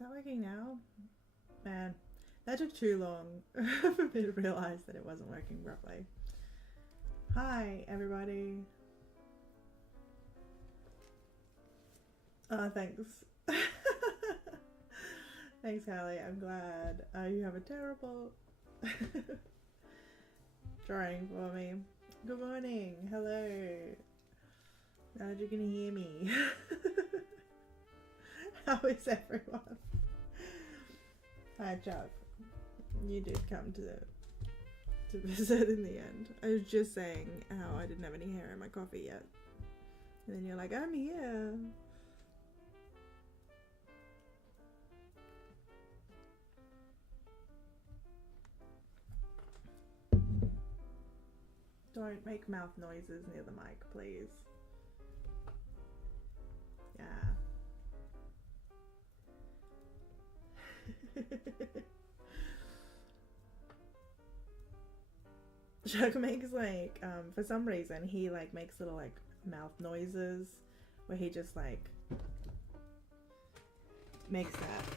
that working now? Man, that took too long for me to realize that it wasn't working properly. Hi, everybody. Thanks. Thanks, Callie. I'm glad you have a terrible drawing for me. Good morning. Hello. Now that you can hear me. How is everyone? Hi, Chuck. You did come to visit in the end. I was just saying how I didn't have any hair in my coffee yet. And then you're like, I'm here. Don't make mouth noises near the mic, please. Yeah. Chuck makes like, for some reason, he like makes little like mouth noises where he just like makes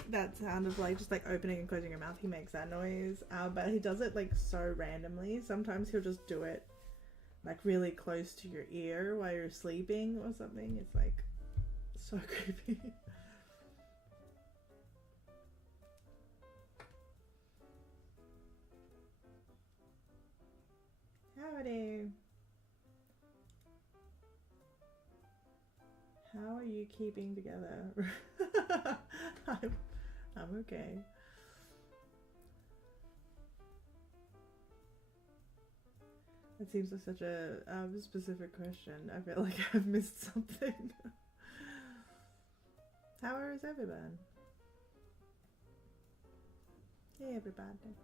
that sound of like just like opening and closing your mouth. He makes that noise, but he does it like so randomly. Sometimes he'll just do it like really close to your ear while you're sleeping or something. It's like so creepy. Howdy. How are you keeping together? I'm okay. That seems like such a specific question. I feel like I've missed something. How is everyone? Hey, everybody.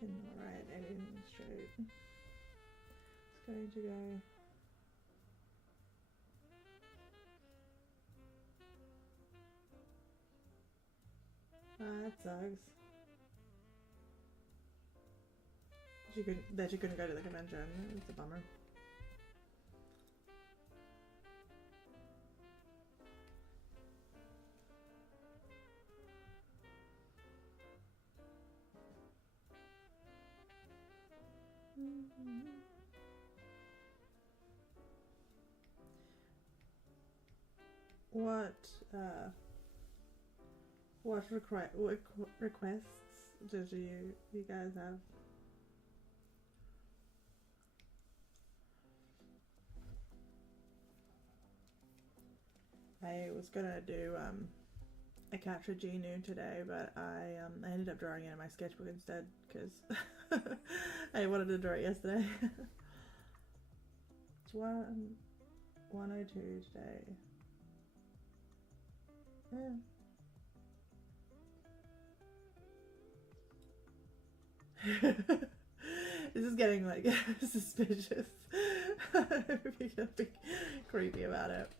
Cannot write anything straight. It's going to go. That sucks. That you couldn't go to the convention. It's a bummer. What requests did you guys have? I was gonna do a capture Genu today, but I ended up drawing it in my sketchbook instead because I wanted to draw it yesterday. It's 1:02 today. Yeah. This is getting like suspicious. You're gonna be creepy about it.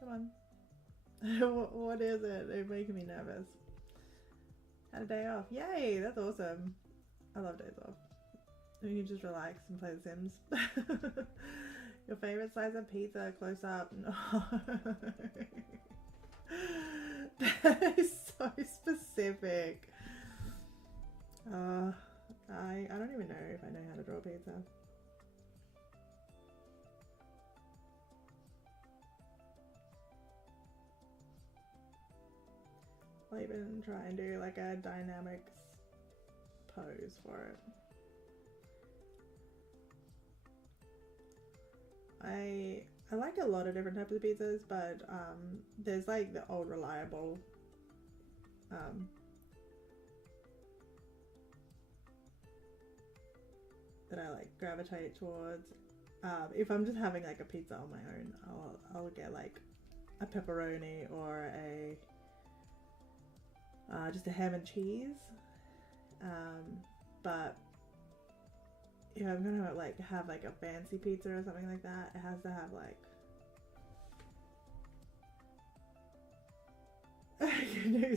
Come on. What is it? It's making me nervous. Had a day off. Yay! That's awesome. I love days off. You can just relax and play The Sims. Your favorite slice of pizza, close up. No. That is so specific. I don't even know if I know how to draw pizza. I'll even try and do like a dynamics pose for it. I like a lot of different types of pizzas, but there's like the old reliable that I like gravitate towards. If I'm just having like a pizza on my own, I'll get like a pepperoni or a just a ham and cheese. But if I'm gonna have like a fancy pizza or something like that, it has to have like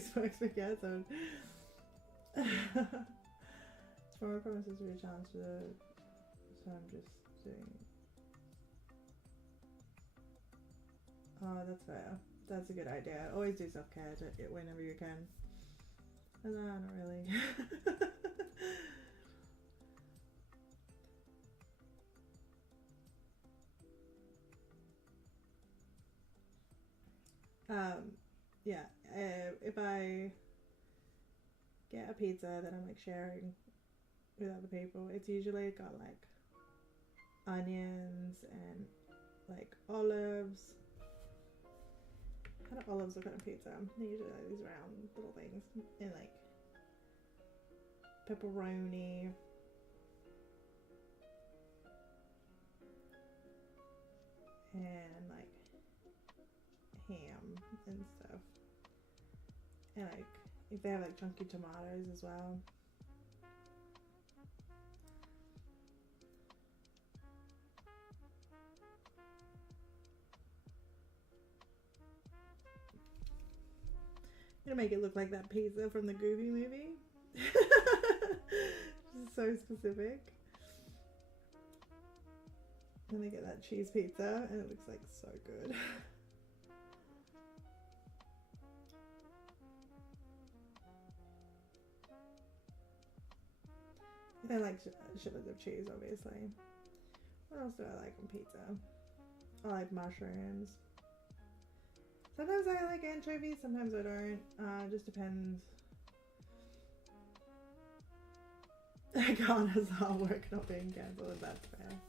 smoked spaghetti. Tomorrow promises to be a challenge so I'm just doing. Oh, that's fair. That's a good idea. Always do self-care whenever you can. No, not really. Yeah. If I get a pizza that I'm like sharing with other people, it's usually got like onions and like olives. What kind of olives look on a pizza? They're usually like these round little things, and like pepperoni. And like ham and stuff. And like if they have like chunky tomatoes as well. Gonna make it look like that pizza from the Goofy movie. So specific. And they get that cheese pizza and it looks like so good. I like shitloads of cheese, obviously. What else do I like on pizza? I like mushrooms. Sometimes I like anchovies, sometimes I don't. Just depends. Ghana's hard work not being cancelled, if that's fair.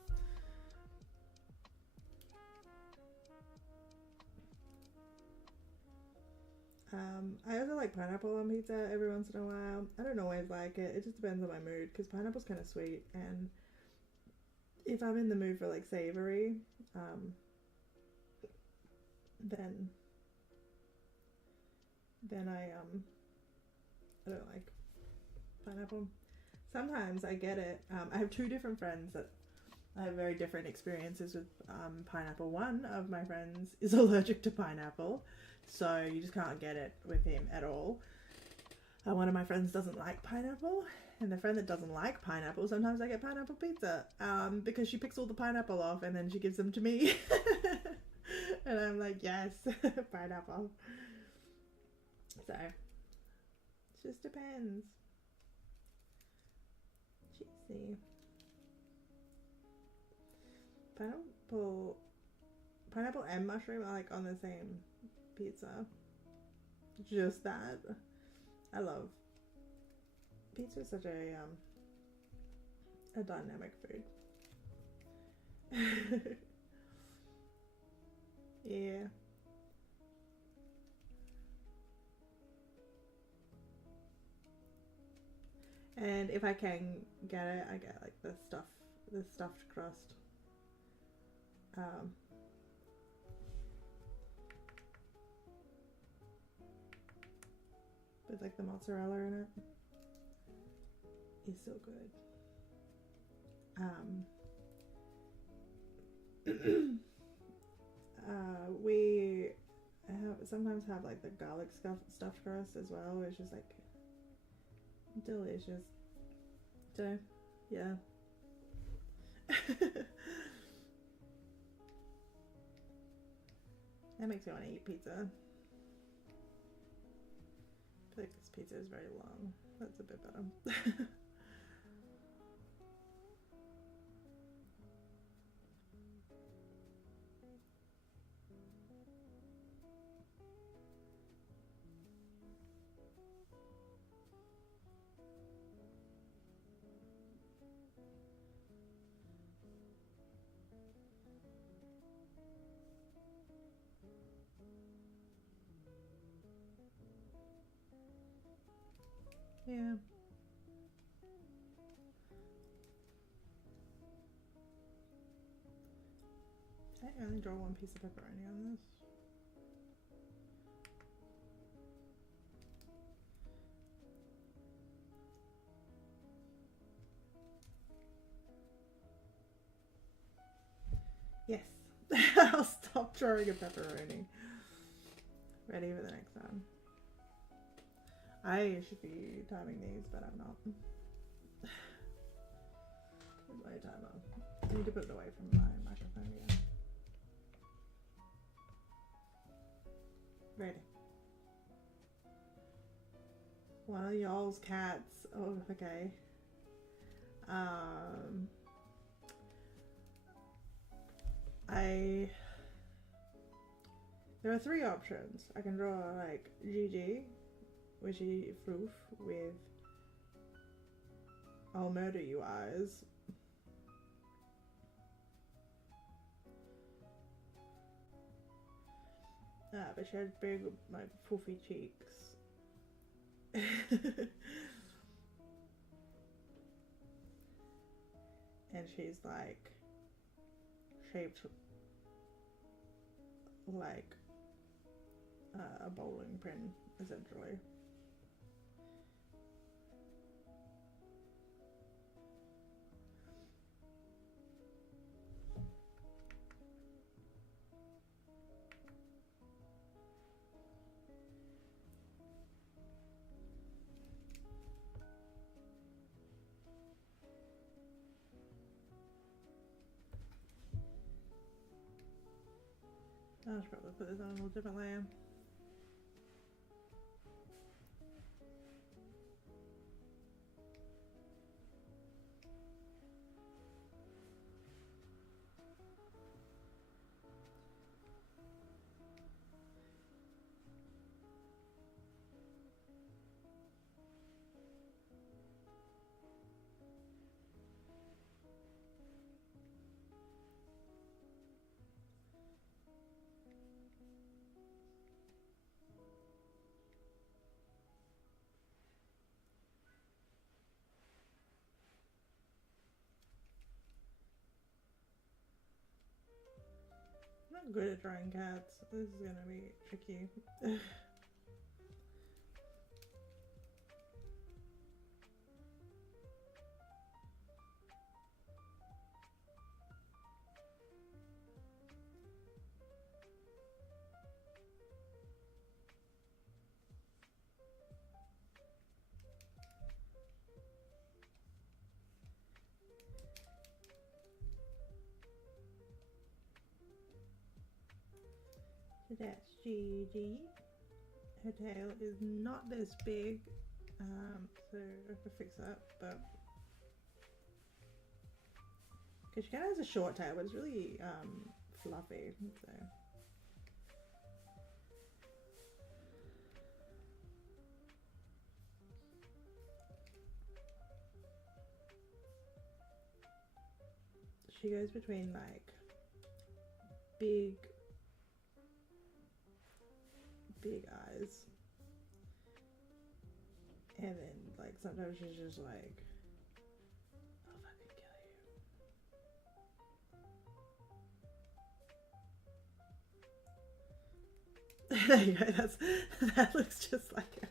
I also like pineapple on pizza every once in a while. I don't always like it. It just depends on my mood because pineapple's kind of sweet, and if I'm in the mood for like savory, then I don't like pineapple. Sometimes I get it. I have two different friends that I have very different experiences with pineapple. One of my friends is allergic to pineapple, so you just can't get it with him at all. One of my friends doesn't like pineapple, and the friend that doesn't like pineapple, sometimes I get pineapple pizza because she picks all the pineapple off and then she gives them to me. And I'm like, yes, pineapple. So, it just depends. Cheesy. Pineapple and mushroom are like on the same pizza. Just that. I love pizza. Is such a dynamic food. Yeah. And if I can get it, I get like the stuffed crust. With like the mozzarella in it. It's so good. We sometimes have like the garlic stuffed crust as well, which is like delicious. So, yeah. That makes me want to eat pizza. I feel like this pizza is very long. That's a bit better. Yeah. I only draw one piece of pepperoni on this. Yes. I'll stop drawing a pepperoni. Ready for the next one. I should be timing these, but I'm not. Where's my timer? I need to put it away from my microphone again. Ready. One of y'all's cats. Oh, okay. There are three options. I can draw like Gigi, which is proof with I'll murder you eyes. But she has big, like, puffy cheeks. And she's like shaped like a bowling pin, essentially. I should probably put this on a little different layer. I'm not good at drawing cats. This is gonna be tricky. So that's Gigi. Her tail is not this big, so I have to fix that, but because she kind of has a short tail, but it's really fluffy, so. She goes between like big eyes, and then like sometimes she's just like, I'll fucking kill you. There you go, that looks just like her.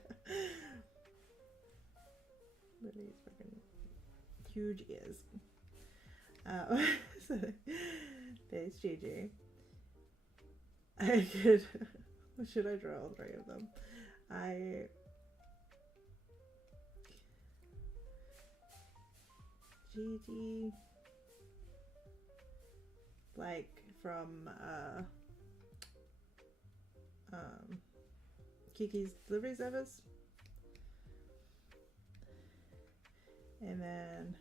With these fucking huge ears. So there's Gigi. I could. Should I draw all three of them? Gigi, like from Kiki's Delivery Service, and then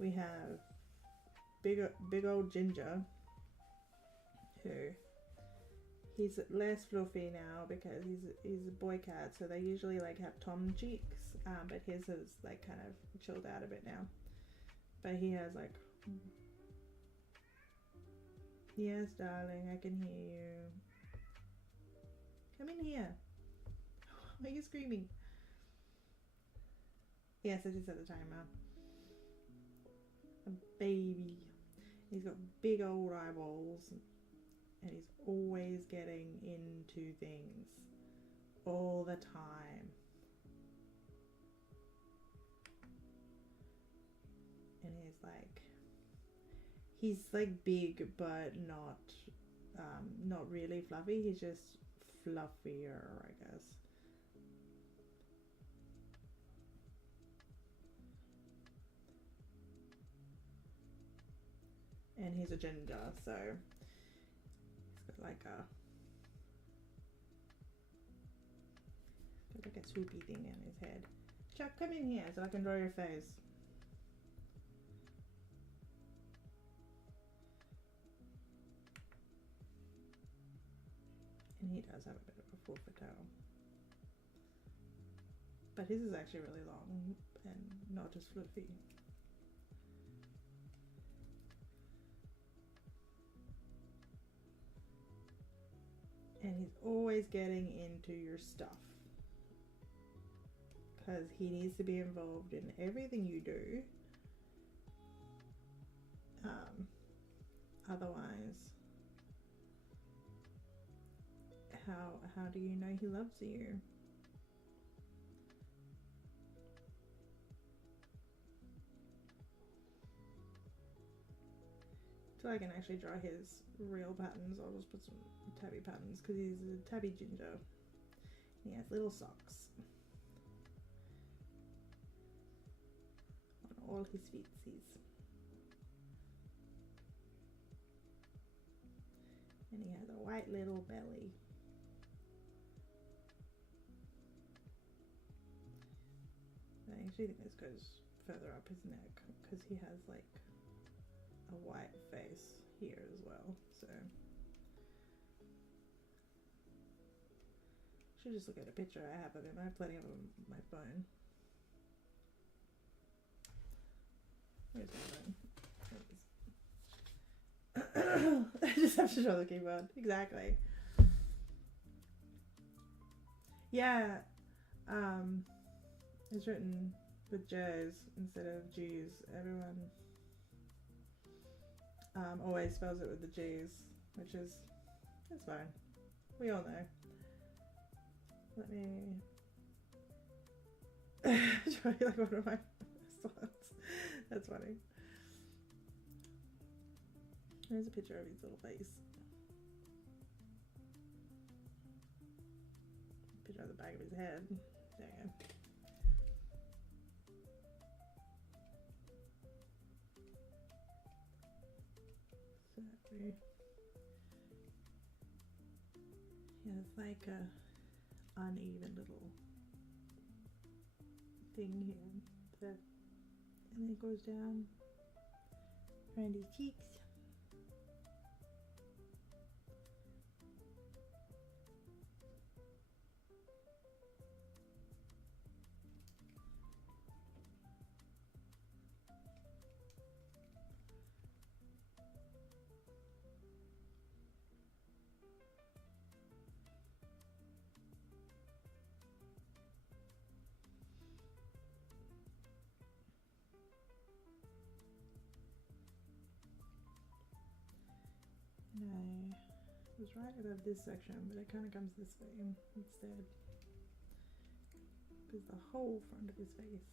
we have big old Ginger, who he's less fluffy now because he's a boy cat, so they usually like have tom cheeks, but his is like kind of chilled out a bit now. But he has like, yes darling, I can hear you. Come in here. Why are you screaming? Yes, I just set the timer. A baby. He's got big old eyeballs and he's always getting into things all the time. And he's like big but not really fluffy. He's just fluffier, I guess. And he's a ginger, so he's got like a swoopy thing on his head. Chuck, come in here so I can draw your face. And he does have a bit of a fluffer tail. But his is actually really long and not just fluffy. And he's always getting into your stuff. Because he needs to be involved in everything you do. Otherwise, how do you know he loves you? So I can actually draw his real patterns. I'll just put some tabby patterns because he's a tabby ginger. He has little socks on all his feetsies. And he has a white little belly. I actually think this goes further up his neck because he has like a white face here as well, so should just look at a picture I have of him. I have plenty of them on my phone. Where's my phone? I just have to show the keyboard. Exactly. Yeah. It's written with J's instead of G's. Everyone always spells it with the G's, which is, it's fine. We all know. Let me show you like one of my best ones. That's funny. There's a picture of his little face. Picture of the back of his head. There you go. So yeah, it's like a uneven little thing here, and then it goes down around his cheeks. And I was right above this section, but it kind of comes this way instead, because the whole front of his face.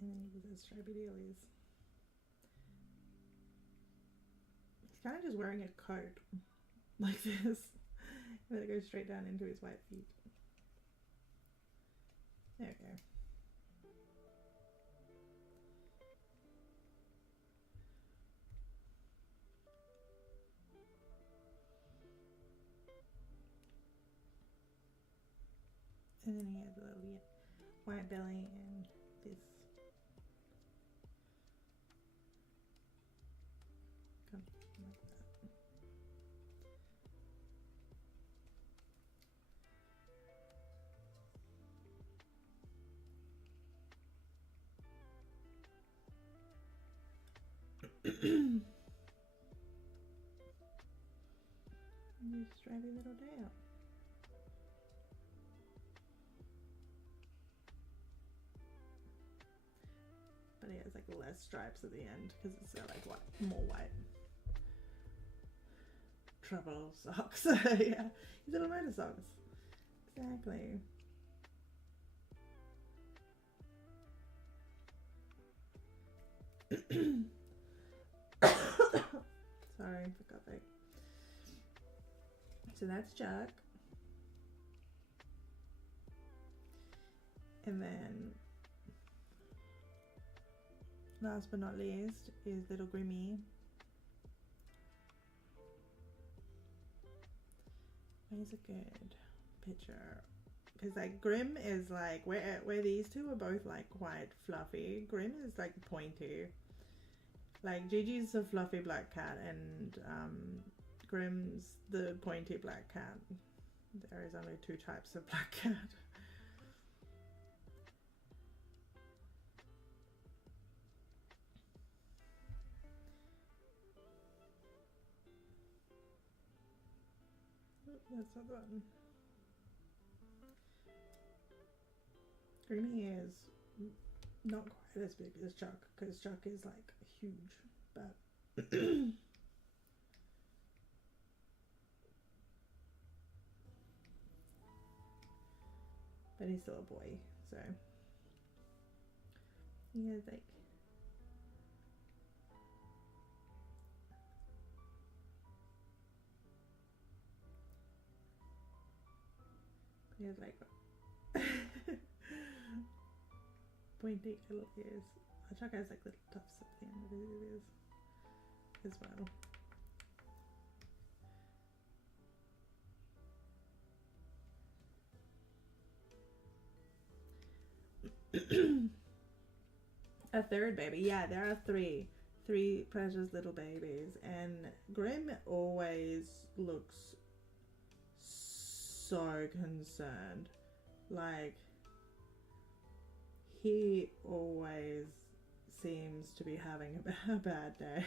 And then he just has stripy dealies. He's kind of just wearing a coat like this, and then it goes straight down into his white feet. There we go. And then he has a little white belly and this comes like that. And this stripy little tail. less stripes at the end because it's like white, more white. Trouble socks. Yeah, his little motor socks. Exactly. Sorry for coughing. So that's Chuck. And then last but not least is little Grimmy. Where's a good picture? Because like Grim is like where these two are both like quite fluffy. Grim is like pointy. Like Gigi's a fluffy black cat and Grim's the pointy black cat. There is only 2 types of black cat. That's not that. Grimmy is not quite as big as Chuck because Chuck is like huge, but but he's still a boy, so he has like pointy little ears. Chuck has like little tufts at the end of his ears as well. A third baby. Yeah, there are three precious little babies, and Grim always looks so concerned. Like, he always seems to be having a bad day.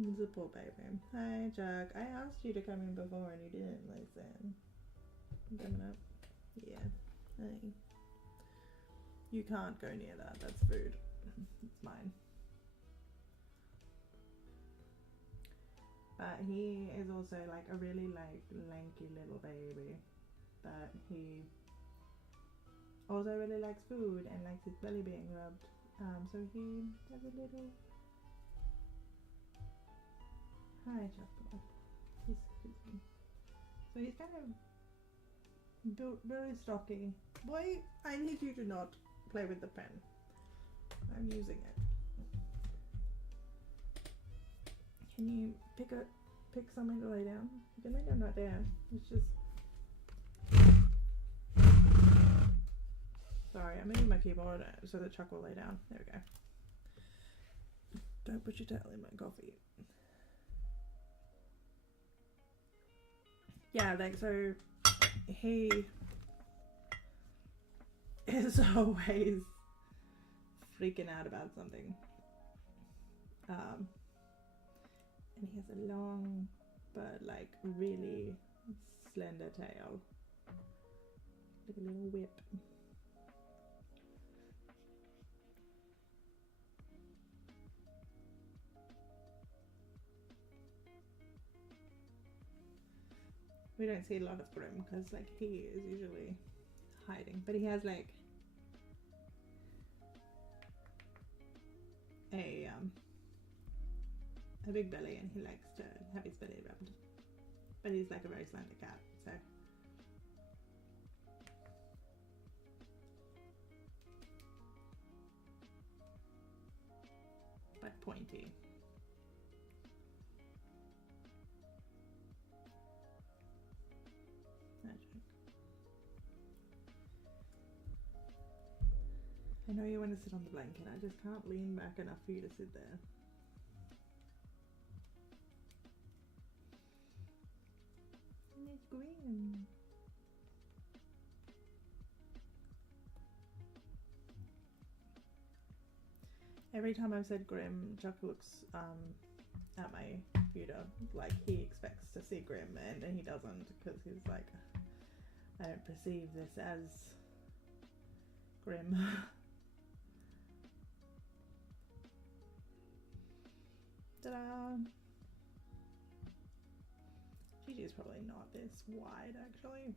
It's a poor baby. Hi, Chuck. I asked you to come in before and you didn't listen. Coming up. Yeah. Hey. You can't go near that. That's food. It's mine. But he is also like a really like lanky little baby. But he also really likes food and likes his belly being rubbed. So he has a little... Hi, Chocolate. So he's kind of built very stocky. Boy, I need you to not play with the pen. I'm using it. Can you pick something to lay down? You can lay down right there. It's just... Sorry, I'm moving my keyboard so that Chuck will lay down. There we go. Don't put your tail in my coffee. Yeah, like, so he is always freaking out about something. And he has a long but like really slender tail. Like a little whip. We don't see a lot of Grim because like he is usually hiding, but he has like a big belly and he likes to have his belly rubbed. But he's like a very slender cat, so. But pointy. I know you want to sit on the blanket, I just can't lean back enough for you to sit there. And it's green. Every time I've said Grim, Chuck looks at my computer like he expects to see Grim, and he doesn't, because he's like, I don't perceive this as Grim. Ta-da! Gigi's probably not this wide actually.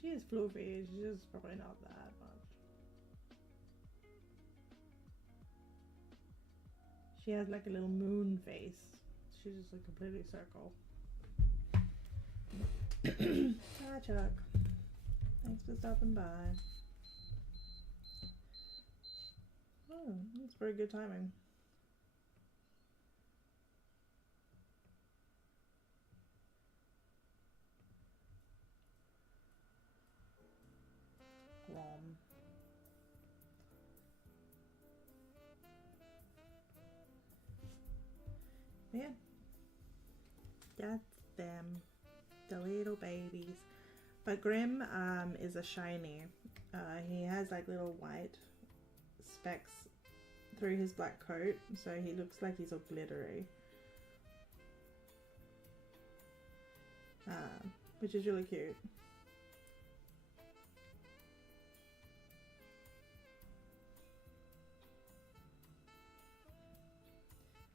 She is fluffy, she's just probably not that much. She has like a little moon face. She's just like completely circle. Hi Chuck. Thanks for stopping by. Oh, that's very good timing. Rom. Yeah. That's them. The little babies. But Grim is a shiny. He has like little white specks through his black coat, so he looks like he's all glittery. Which is really cute.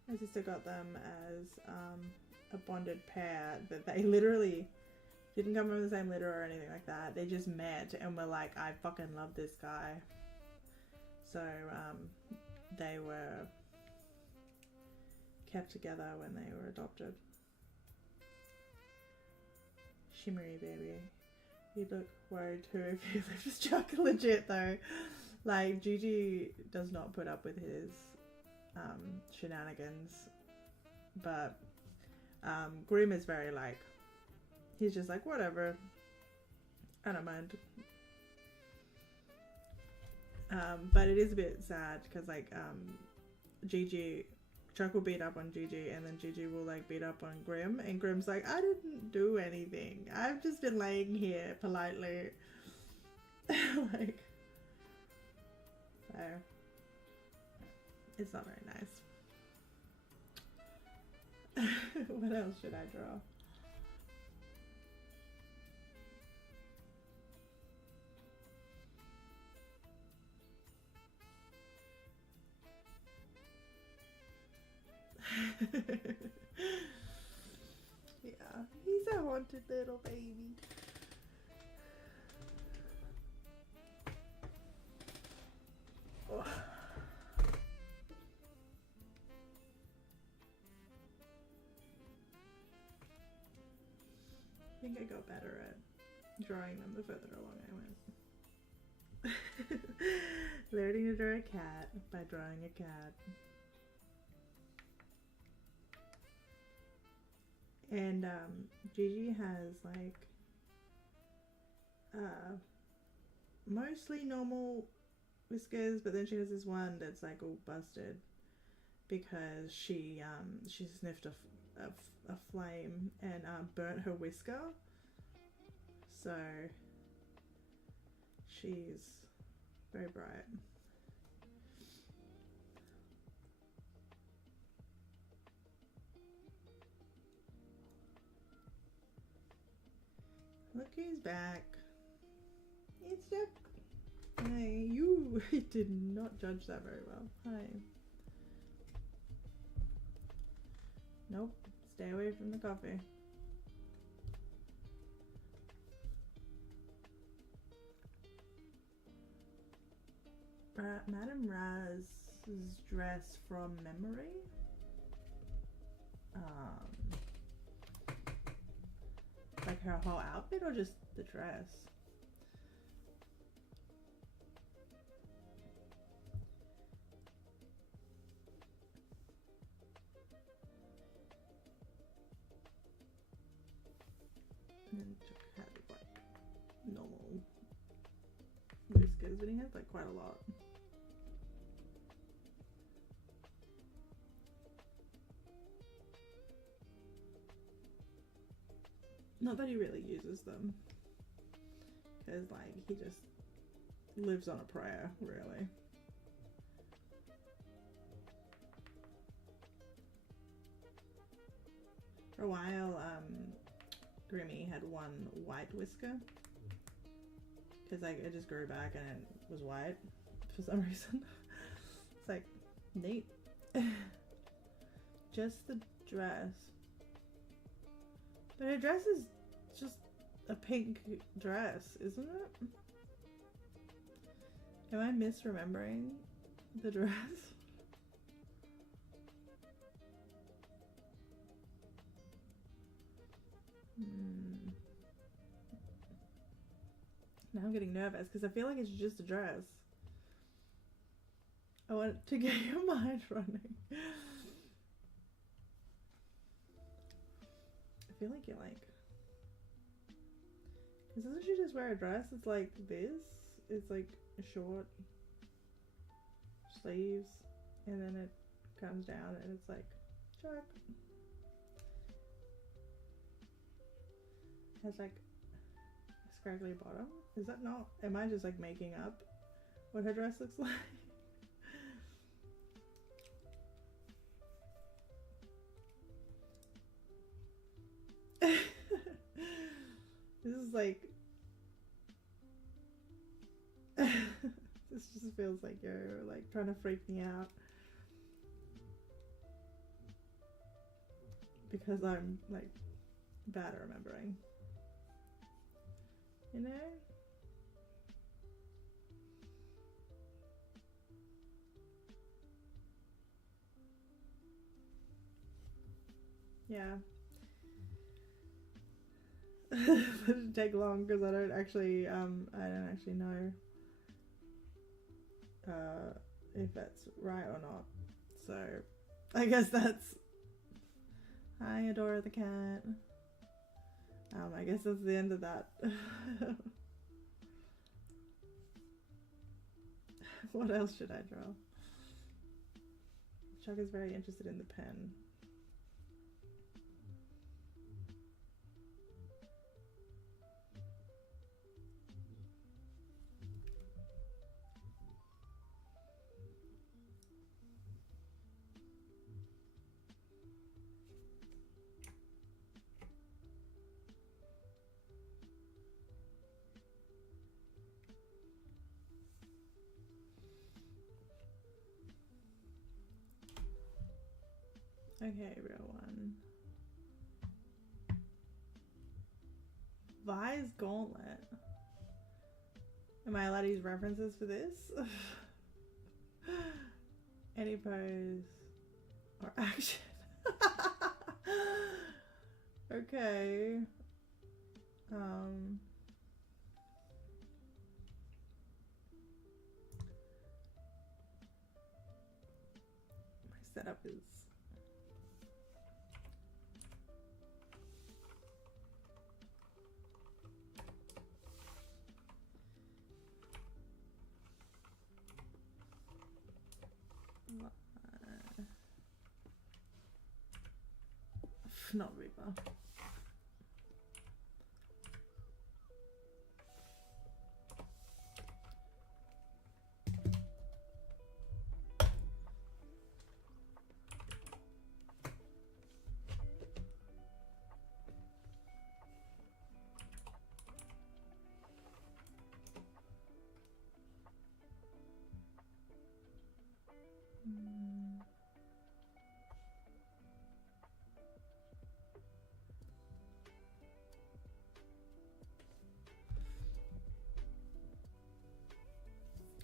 My sister got them as a bonded pair, but they literally didn't come from the same litter or anything like that. They just met and were like, I fucking love this guy. So they were kept together when they were adopted. Shimmery baby. You look worried too if you live with Chuck. Legit though. Like Gigi does not put up with his shenanigans, but Grim is very like, he's just like, whatever, I don't mind. But it is a bit sad because like Chuck will beat up on Gigi and then Gigi will like beat up on Grim and Grim's like, I didn't do anything, I've just been laying here politely. Like, so it's not very nice. What else should I draw? Yeah, he's a haunted little baby. Oh. I think I got better at drawing them the further along I went. Learning to draw a cat by drawing a cat. And Gigi has like mostly normal whiskers, but then she has this one that's like all busted because she sniffed a flame and burnt her whisker, so she's very bright. Look who's back. It's Chuck. Hey, you did not judge that very well. Hi. Nope. Stay away from the coffee. Madame Raz's dress from memory. Like her whole outfit or just the dress? And then Chuck had like normal whiskers, but he has like quite a lot. Not that he really uses them, because like he just lives on a prayer, really. For a while, Grimmy had one white whisker, because like it just grew back and it was white for some reason. It's like neat. Just the dress. But her dress is just a pink dress, isn't it? Am I misremembering the dress? Now I'm getting nervous because I feel like it's just a dress. I want to get your mind running. I feel like you're like... Doesn't she just wear a dress? It's like this. It's like short sleeves and then it comes down and it's like check. Has like a scraggly bottom. Is that not? Am I just like making up what her dress looks like? This is like this just feels like you're like trying to freak me out because I'm like bad at remembering, you know? Yeah. It didn't take long because I don't actually know if that's right or not. So I guess that's... Hi, Adora the cat. I guess that's the end of that. What else should I draw? Chuck is very interested in the pen. Okay, real one. Vi's Gauntlet. Am I allowed to use references for this? Any pose or action. Okay. My setup is... not Reaper.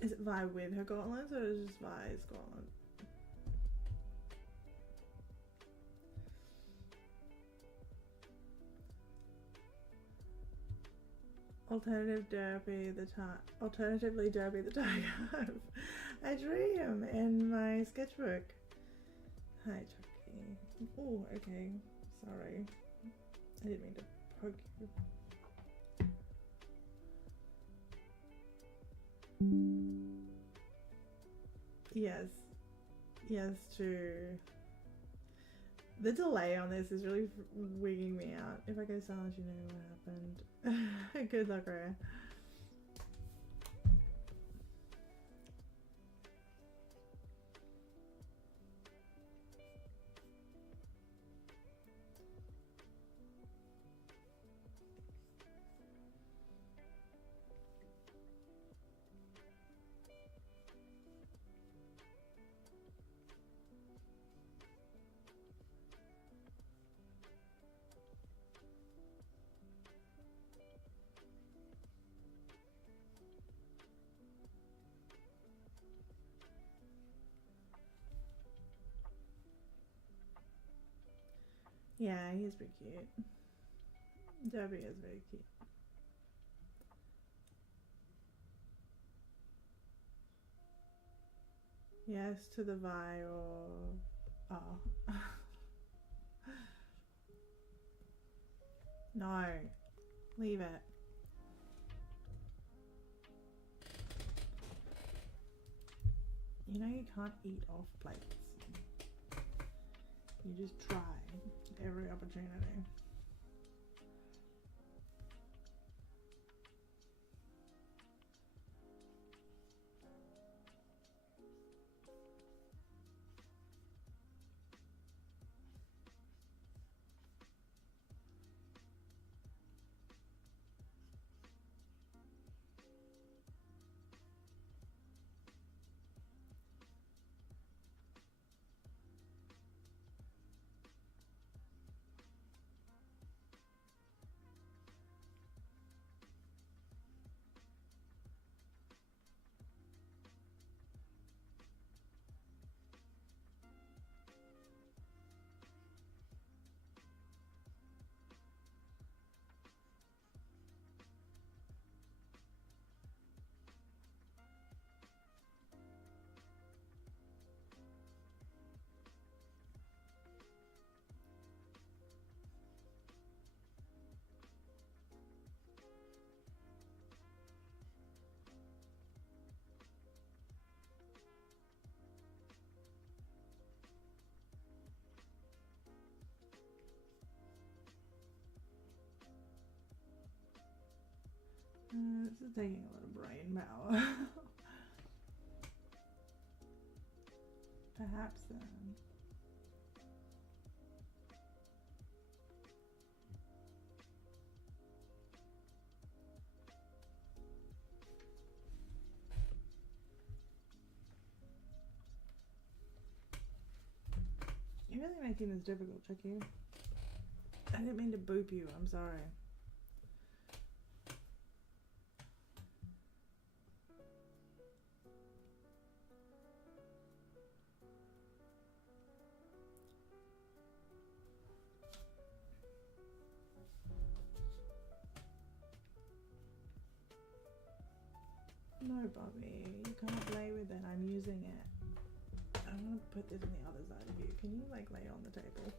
Is it Vi with her gauntlets or is it just Vi's gauntlet? Alternatively Derpy the Tiger. I drew him in my sketchbook. Hi Chucky. Oh, okay. Sorry. I didn't mean to poke you. Yes. Yes, true. The delay on this is really wigging me out. If I go silent, you know what happened. Good luck, Rhea. Yeah, he is pretty cute. Dobby is very cute. Yes to the vial. Oh. No. Leave it. You know you can't eat off plates. You just try every opportunity. This is taking a lot of brain power. Perhaps then. You're really making this difficult, Chucky. I didn't mean to boop you, I'm sorry. No, Bobby, you can't play with it. I'm using it. I'm gonna put this on the other side of you. Can you like lay it on the table?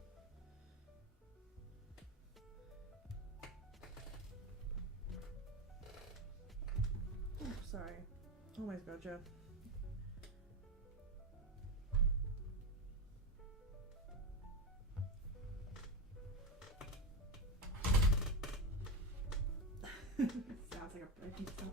Ooh, sorry. Almost gotcha. Sounds like a breaking stuff.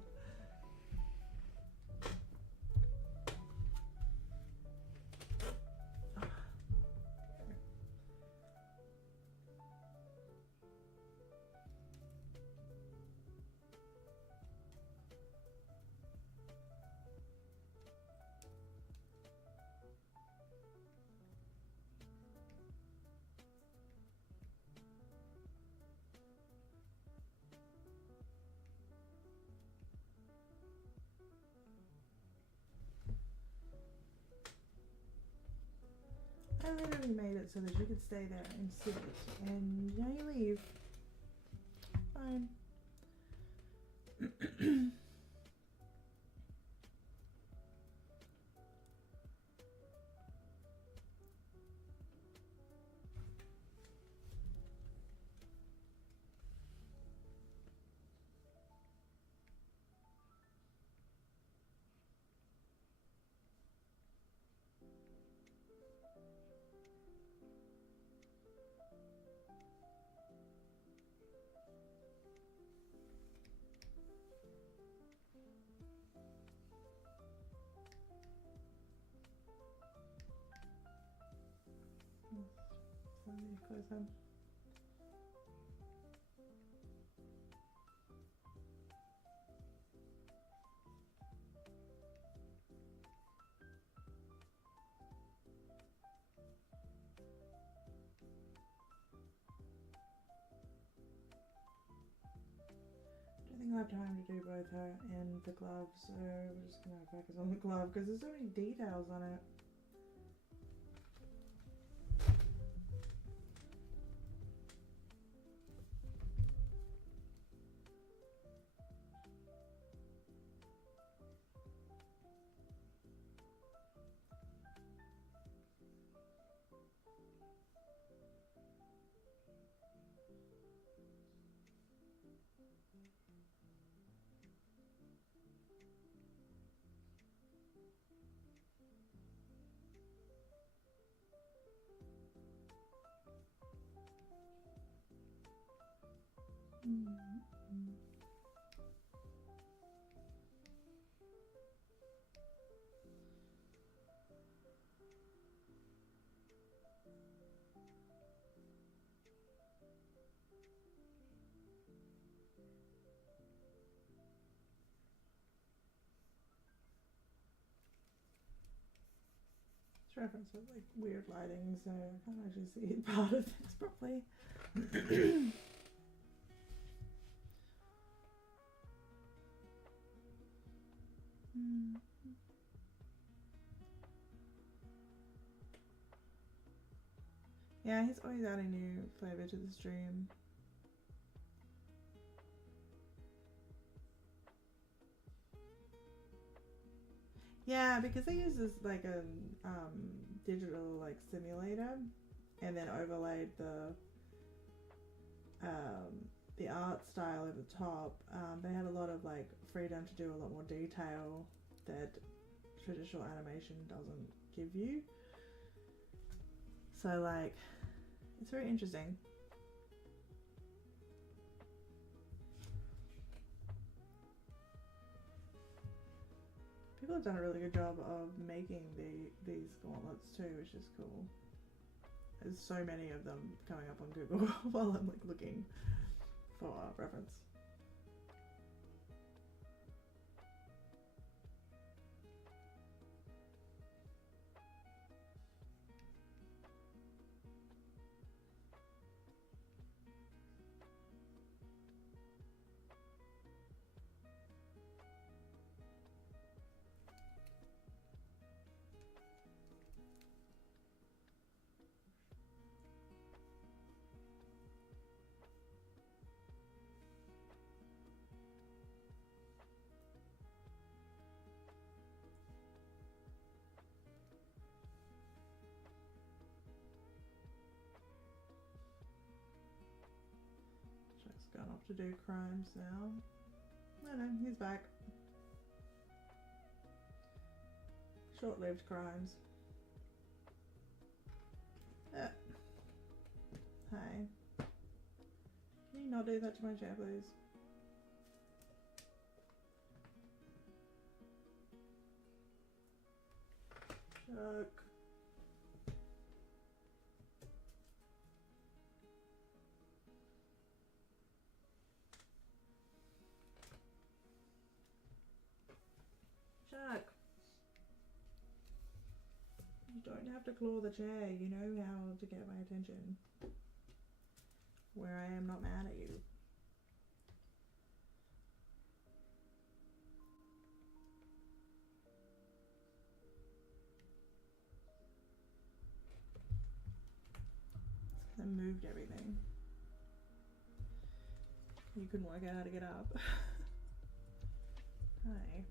I literally made it so that you could stay there and sit, and now you leave. Fine. Close them. I don't think I'll have time to do both her and the glove, so we're just gonna focus on the glove because there's so many details on it. reference with like weird lighting, so I can't actually see part of this properly. Yeah, he's always adding new flavor to the stream. Yeah, because they use this like a digital like simulator, and then overlaid the art style over the top. They had a lot of like freedom to do a lot more detail that traditional animation doesn't give you. So like, it's very interesting. People have done a really good job of making these gauntlets too, which is cool. There's so many of them coming up on Google while I'm like looking for reference. Jack's gone off to do crimes now. No, he's back. Short-lived crimes. Hi. Can you not do that to my chair, please? Chuck. Chuck. You don't have to claw the chair. You know how to get my attention. Where I am not mad at you. I moved everything. You couldn't work out how to get up. Hi.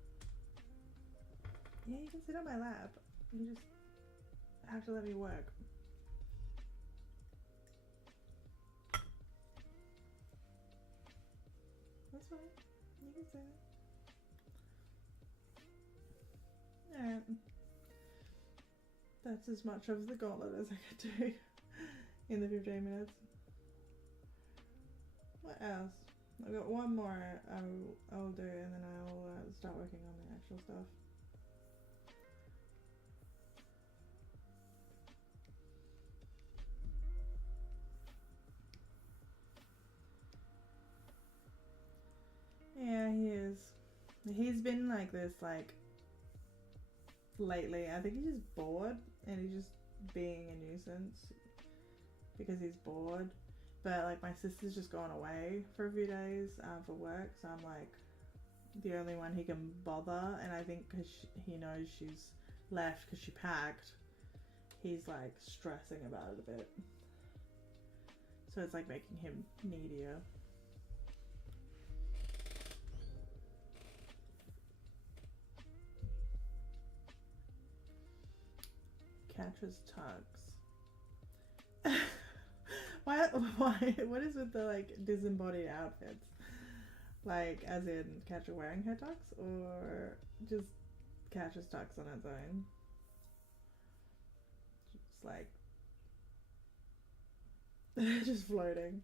Yeah, you can sit on my lap. You just have to let me work. That's fine. You can say that. Alright. That's as much of the gauntlet as I could do in the 15 minutes. What else? I've got one more I'll do, and then I'll start working on the actual stuff. Yeah, he is. He's been like this, like, lately. I think he's just bored, and he's just being a nuisance because he's bored. But like, my sister's just gone away for a few days for work, so I'm like the only one he can bother. And I think because he knows she's left because she packed, he's like stressing about it a bit. So it's like making him needier. Catches tugs. Why? What is with the like disembodied outfits? Like, as in Catcher wearing her tux, or just Catcher's tux on its own? Just like just floating.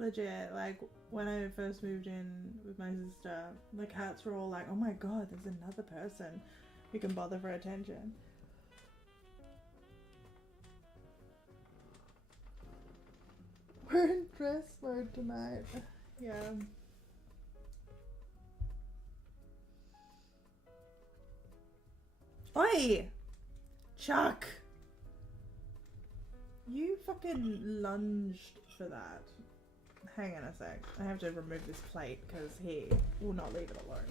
legit, like when I first moved in with my sister, the cats were all like, oh my god, there's another person who can bother for attention. We're in dress mode tonight. Yeah. Oi! Chuck! You fucking lunged for that. Hang on a sec. I have to remove this plate because he will not leave it alone.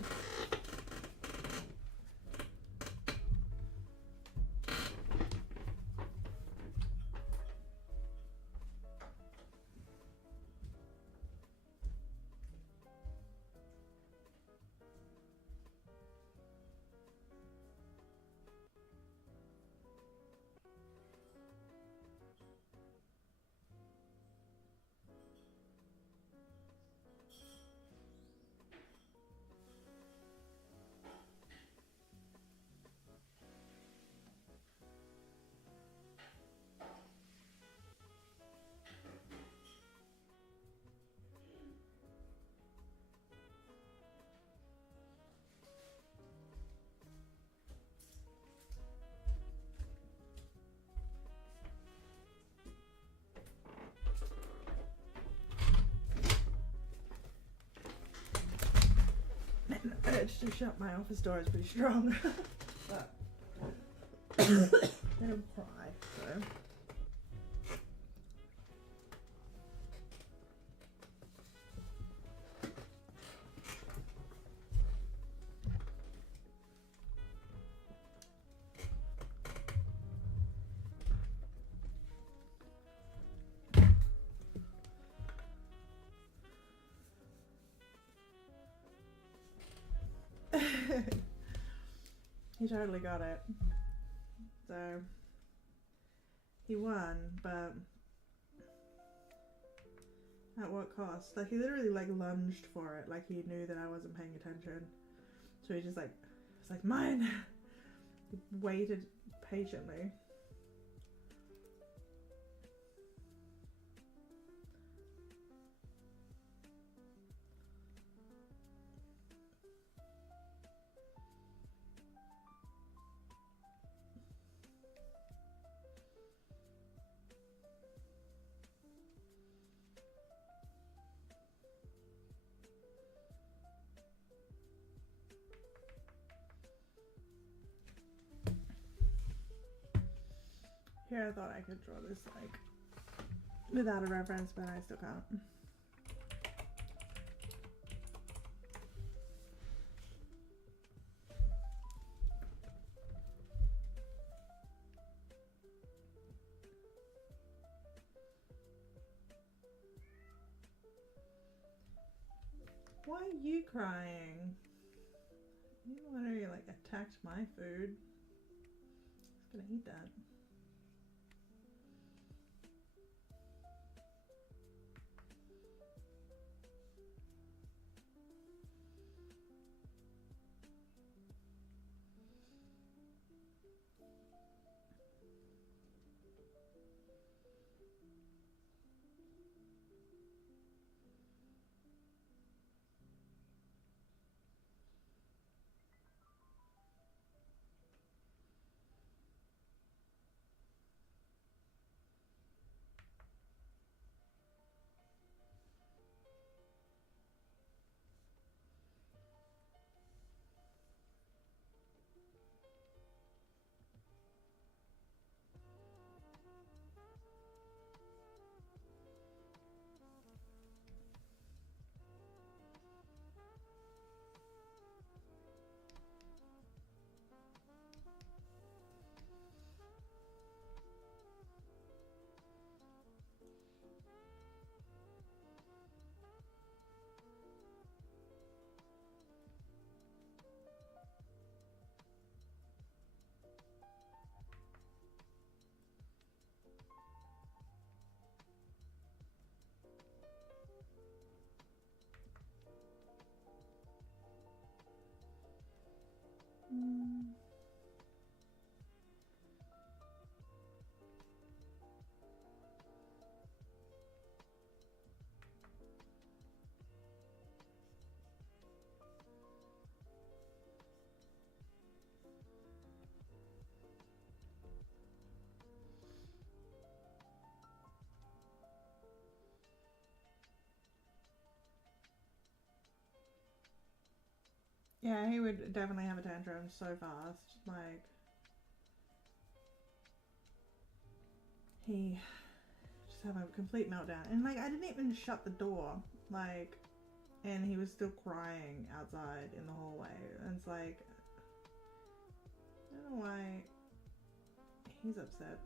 The urge to shut my office door is pretty strong. But I don't cry, so. He totally got it. So he won, but at what cost? Like he literally like lunged for it, like he knew that I wasn't paying attention. So he just like was like mine. He waited patiently. Here I thought I could draw this like without a reference, but I still can't. Why are you crying? You literally like attacked my food. I was gonna eat that. Yeah, he would definitely have a tantrum so fast. Like, he just have a complete meltdown. And, like, I didn't even shut the door. Like, and he was still crying outside in the hallway. And it's like, I don't know why he's upset.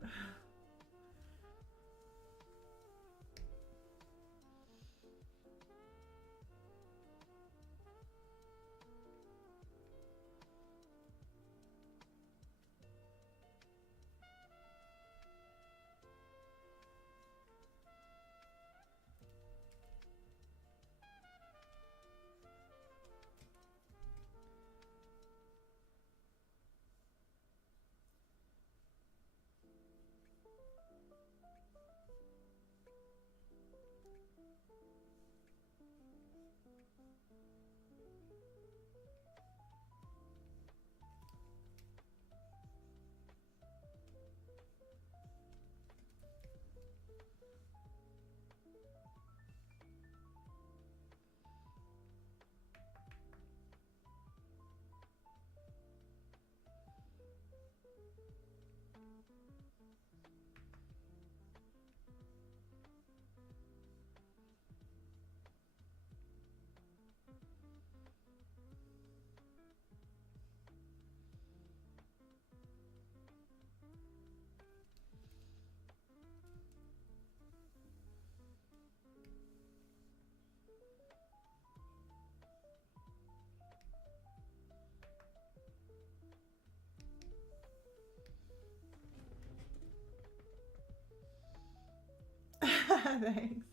Thanks.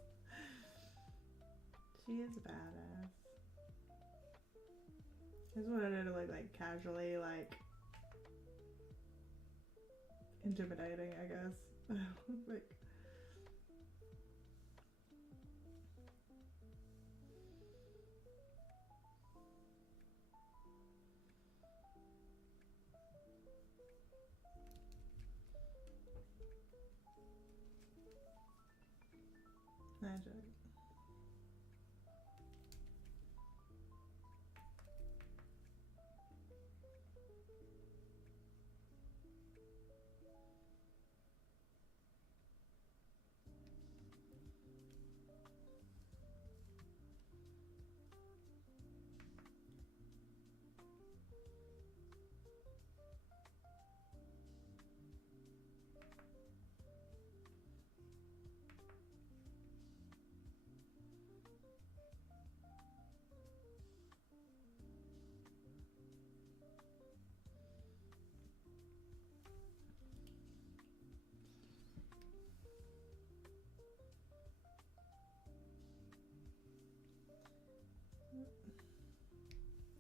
She is a badass. I just wanted her to look like casually, like intimidating, I guess. Like, magic.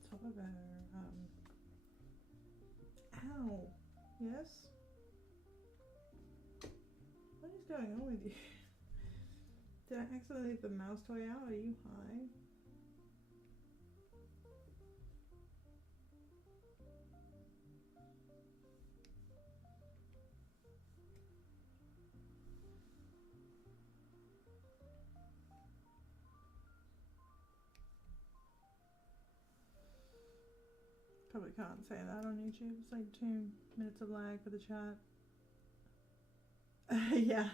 Top of her, ow. Yes? What is going on with you? Did I accidentally leave the mouse toy out? Are you high? Probably can't say that on YouTube. It's like 2 minutes of lag for the chat. Yeah,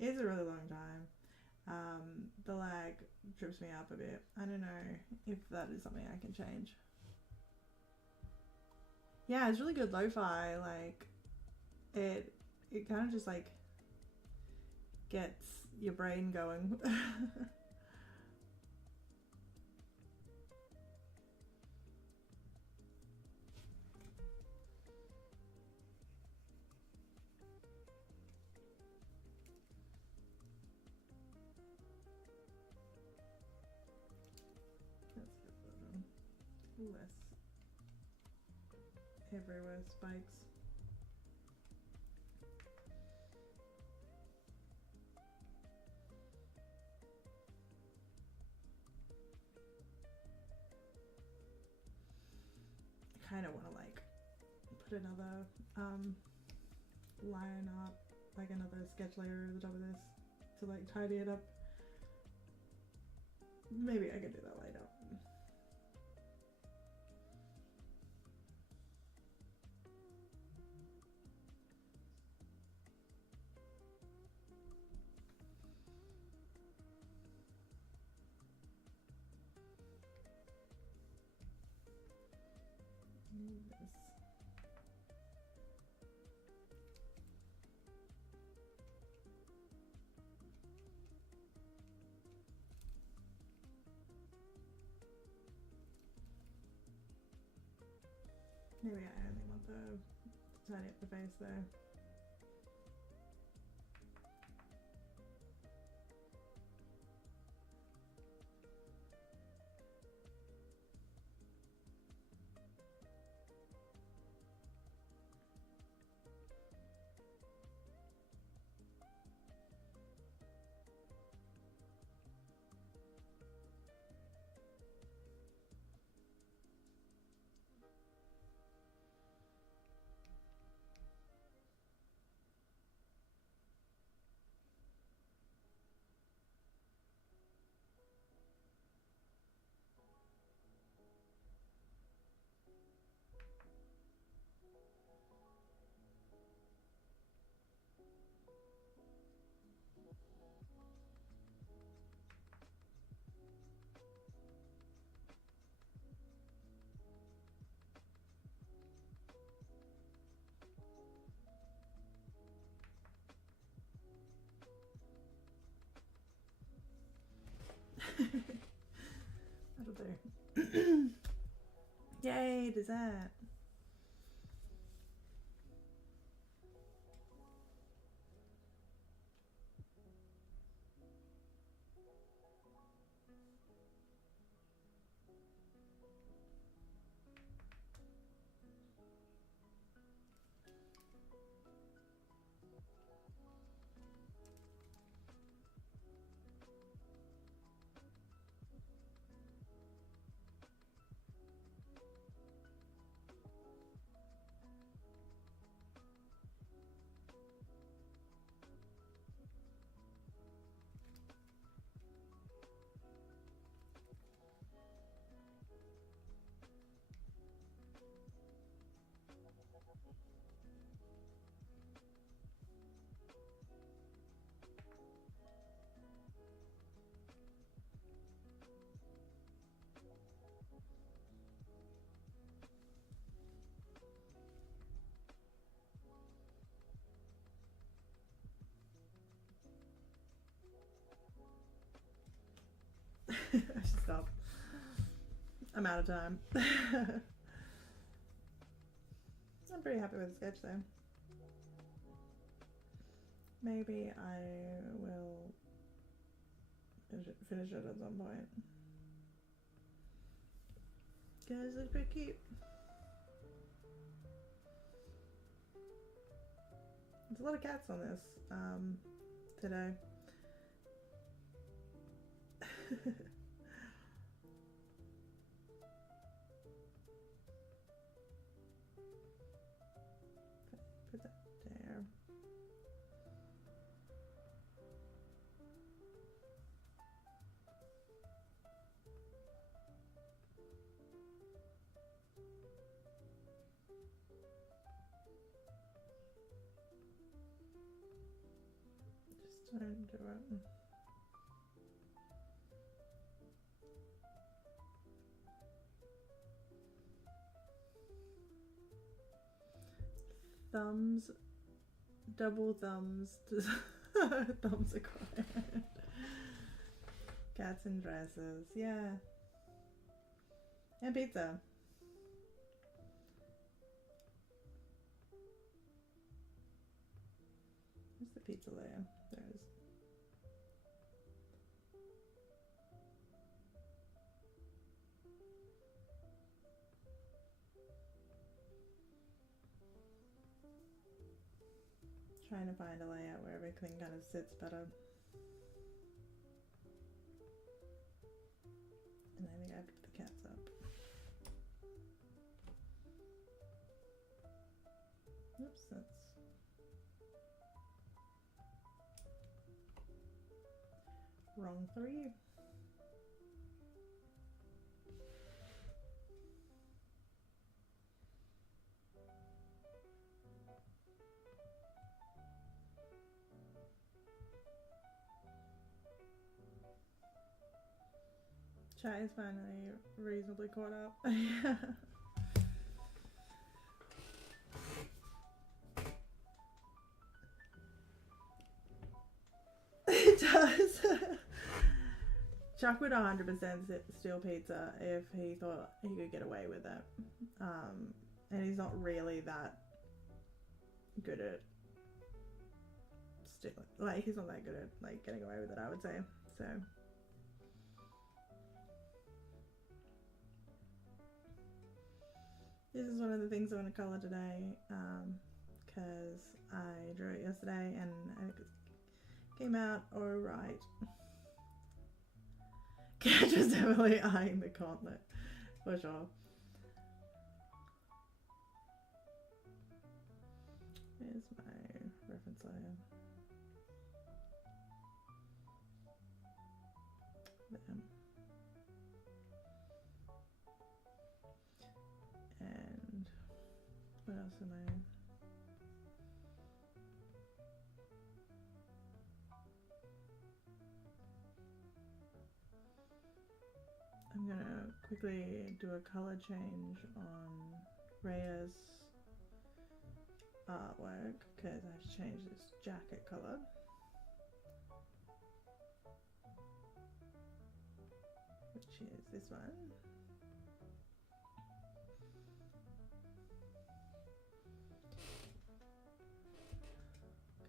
it is a really long time. The lag trips me up a bit. I don't know if that is something I can change. Yeah, it's really good lo-fi. Like, it kind of just like gets your brain going. Let's get less everywhere spikes. I kind of want to like put another line up, like another sketch layer over the top of this to like tidy it up. Maybe I could do that later. Maybe I only want the tidy up the face though. That'll do. Yay, dessert. I should stop. I'm out of time. I'm pretty happy with the sketch though. Maybe I will finish it at some point. Guys, it's pretty cute. There's a lot of cats on this today. Put that there. Just don't do it. Thumbs, double thumbs, thumbs acquired. Cats in dresses, yeah. And pizza. Where's the pizza layer? There it is. Trying to find a layout where everything kind of sits better. And I think I have to put the cats up. Oops, that's wrong 3. Chat is finally reasonably caught up. Chuck would 100% steal pizza if he thought he could get away with it. And he's not really that good at stealing. Like, he's not that good at, like, getting away with it, I would say. So... this is one of the things I want to colour today, because I drew it yesterday and it came out alright. Cat was definitely eyeing the gauntlet, for sure. Here's my reference layer. There. And what else am I? I'm gonna quickly do a color change on Raya's artwork because I've changed this jacket color. Which is this one.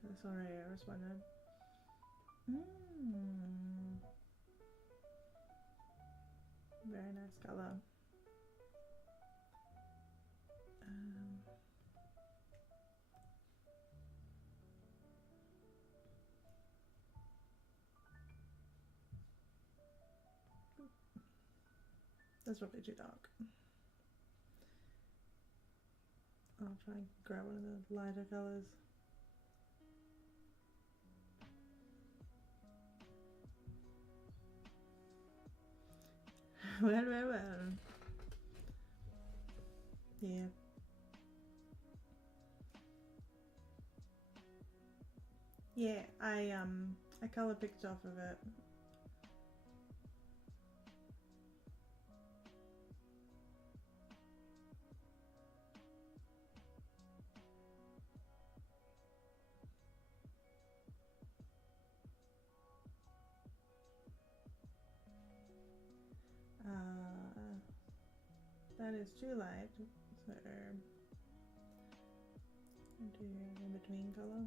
Okay, sorry, I responded. Very nice color. That's probably too dark. I'll try and grab one of the lighter colors. Well. Yeah. Yeah, I color picked off of it. That is too light, so I'll do an in-between color.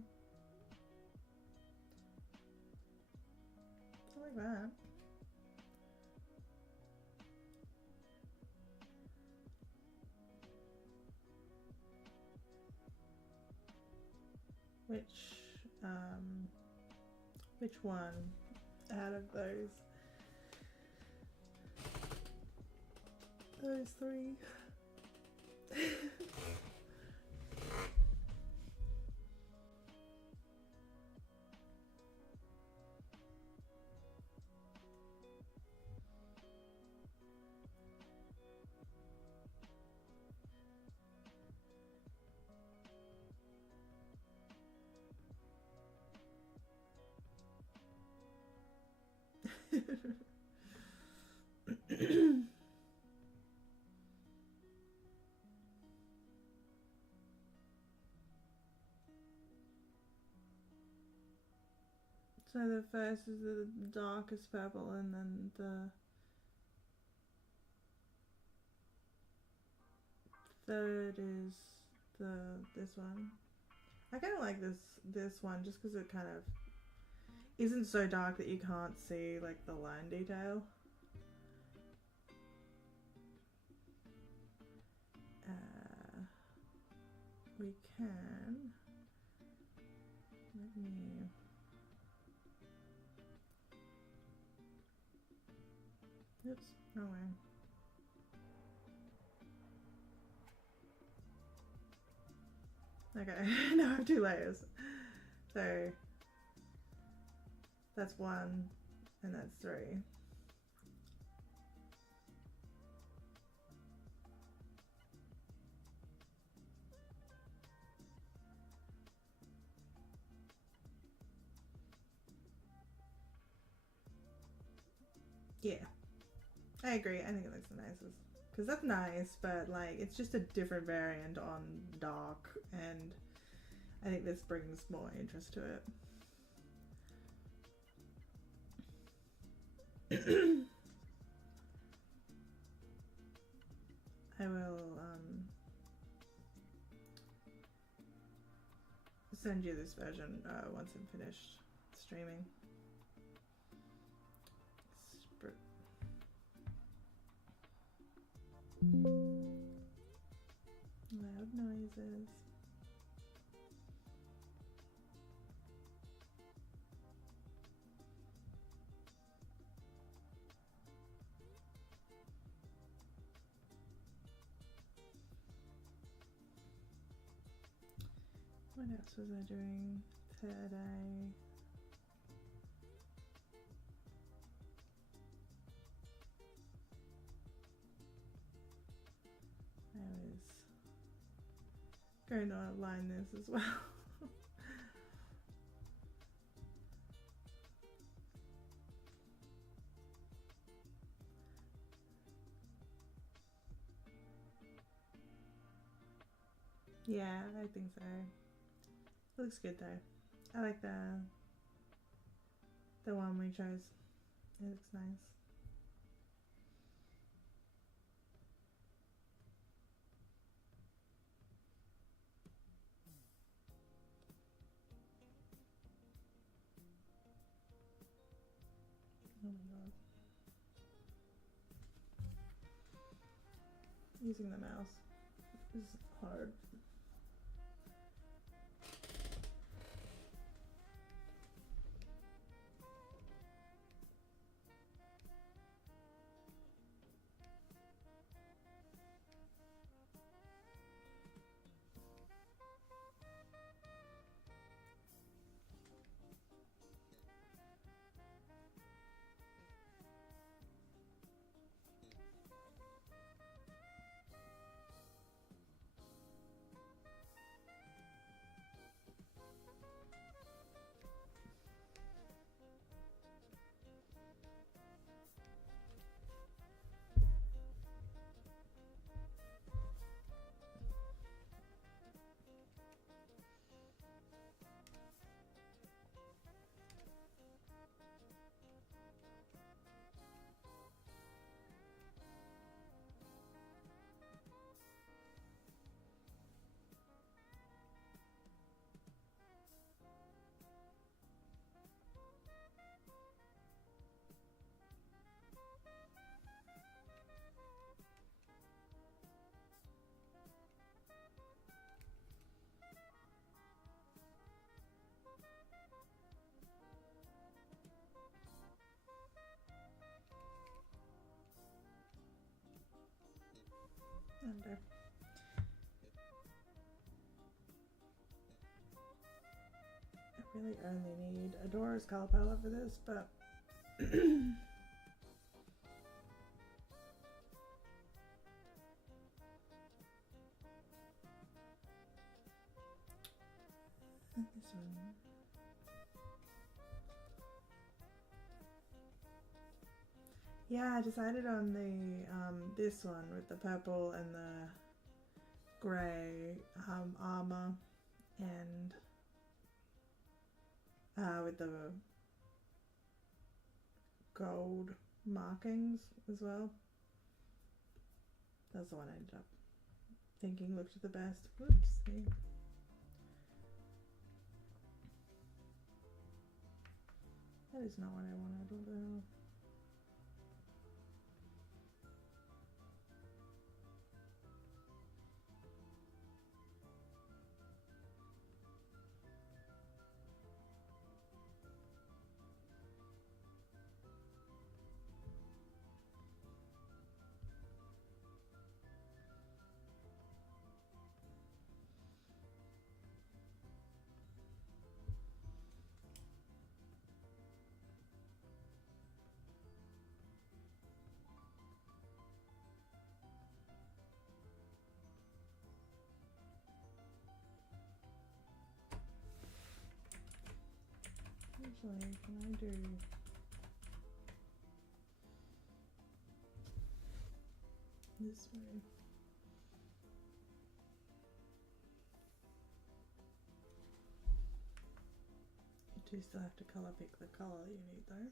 I like that. Which one out of those three? So the first is the darkest purple, and then the third is this one. I kind of like this one just because it kind of isn't so dark that you can't see like the line detail. We can let me. Oops, wrong way. Okay, now I have two layers. So that's one and that's three. Yeah, I agree. I think it looks the nicest. Because that's nice, but like it's just a different variant on dark, and I think this brings more interest to it. I will send you this version once I'm finished streaming. Loud noises. What else was I doing today? I was going to outline this as well. Yeah, I think so. It looks good though. I like the one we chose. It looks nice. Oh my god. Using the mouse is hard. Under. I really only need a Dora's color palette for this, but this one. Yeah, I decided on the this one with the purple and the grey armor, and with the gold markings as well. That's the one I ended up thinking looked the best. Whoopsie. That is not what I wanted, although. Actually, can I do this way? You do still have to colour pick the colour you need though.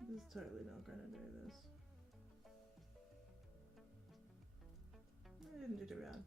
This is totally not going to do this. I didn't do too bad.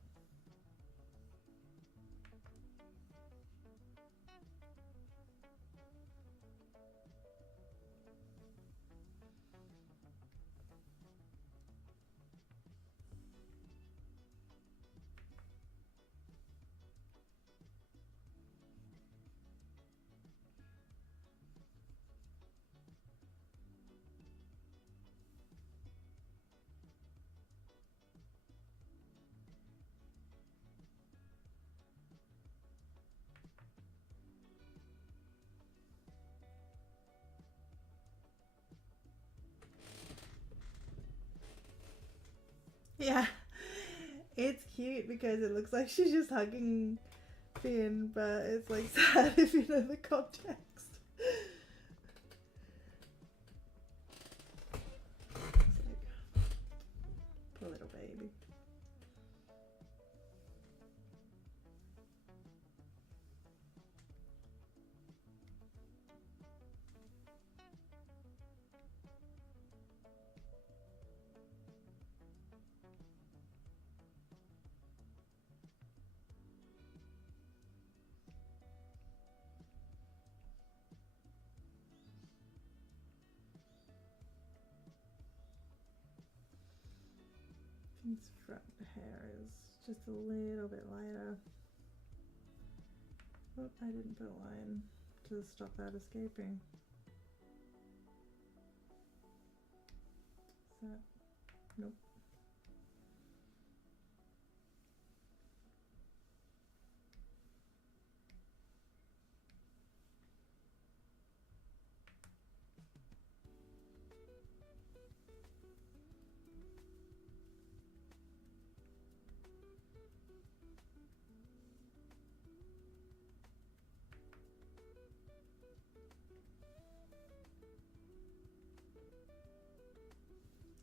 Yeah, it's cute because it looks like she's just hugging Finn, but it's like sad if you know the context. It's like, poor little baby. Finn's front hair is just a little bit lighter. Oh, I didn't put a line to stop that escaping. Is that? Nope.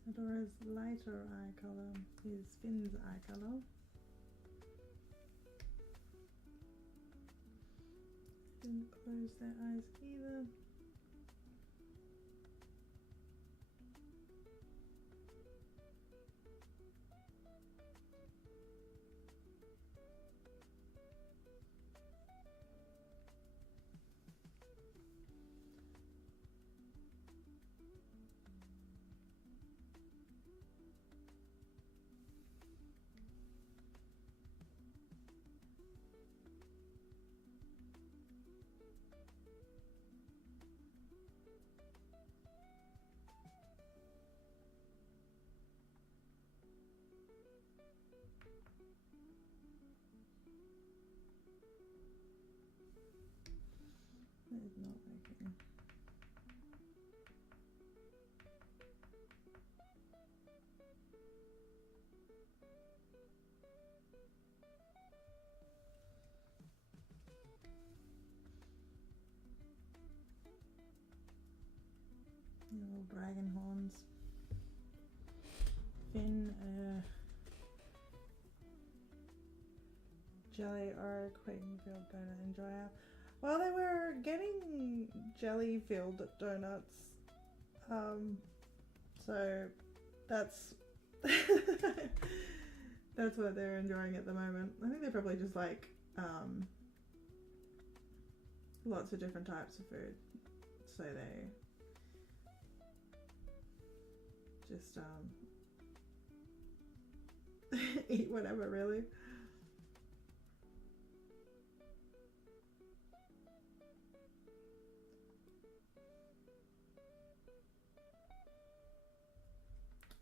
Adora's lighter eye color is Finn's eye color. Didn't close their eyes either. That is not working. Little dragon horns. Finn, jelly or Quakenfield donut enjoyer. Well, they were getting jelly-filled donuts, so that's that's what they're enjoying at the moment. I think they probably just like lots of different types of food, so they just eat whatever, really.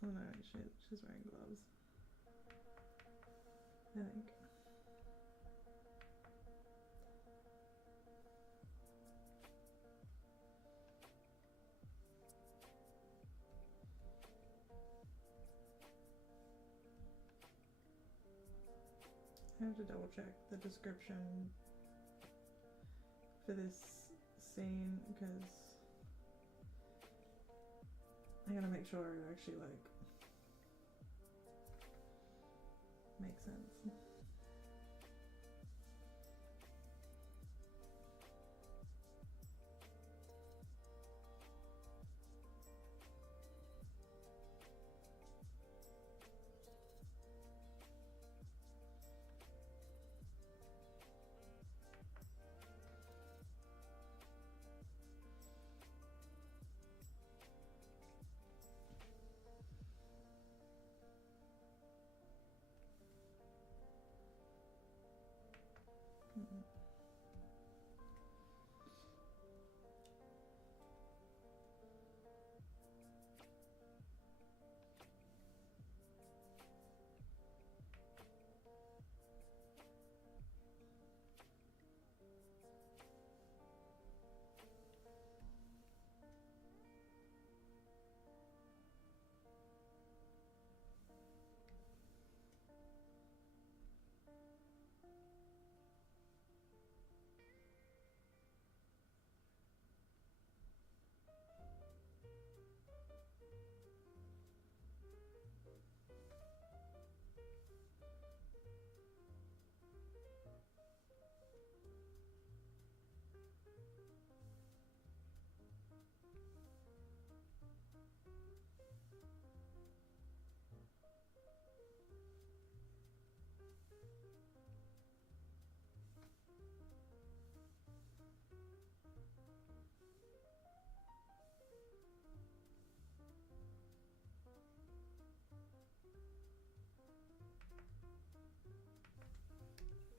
Oh no, she's wearing gloves, I think. I have to double check the description for this scene because I gotta make sure it actually like makes sense.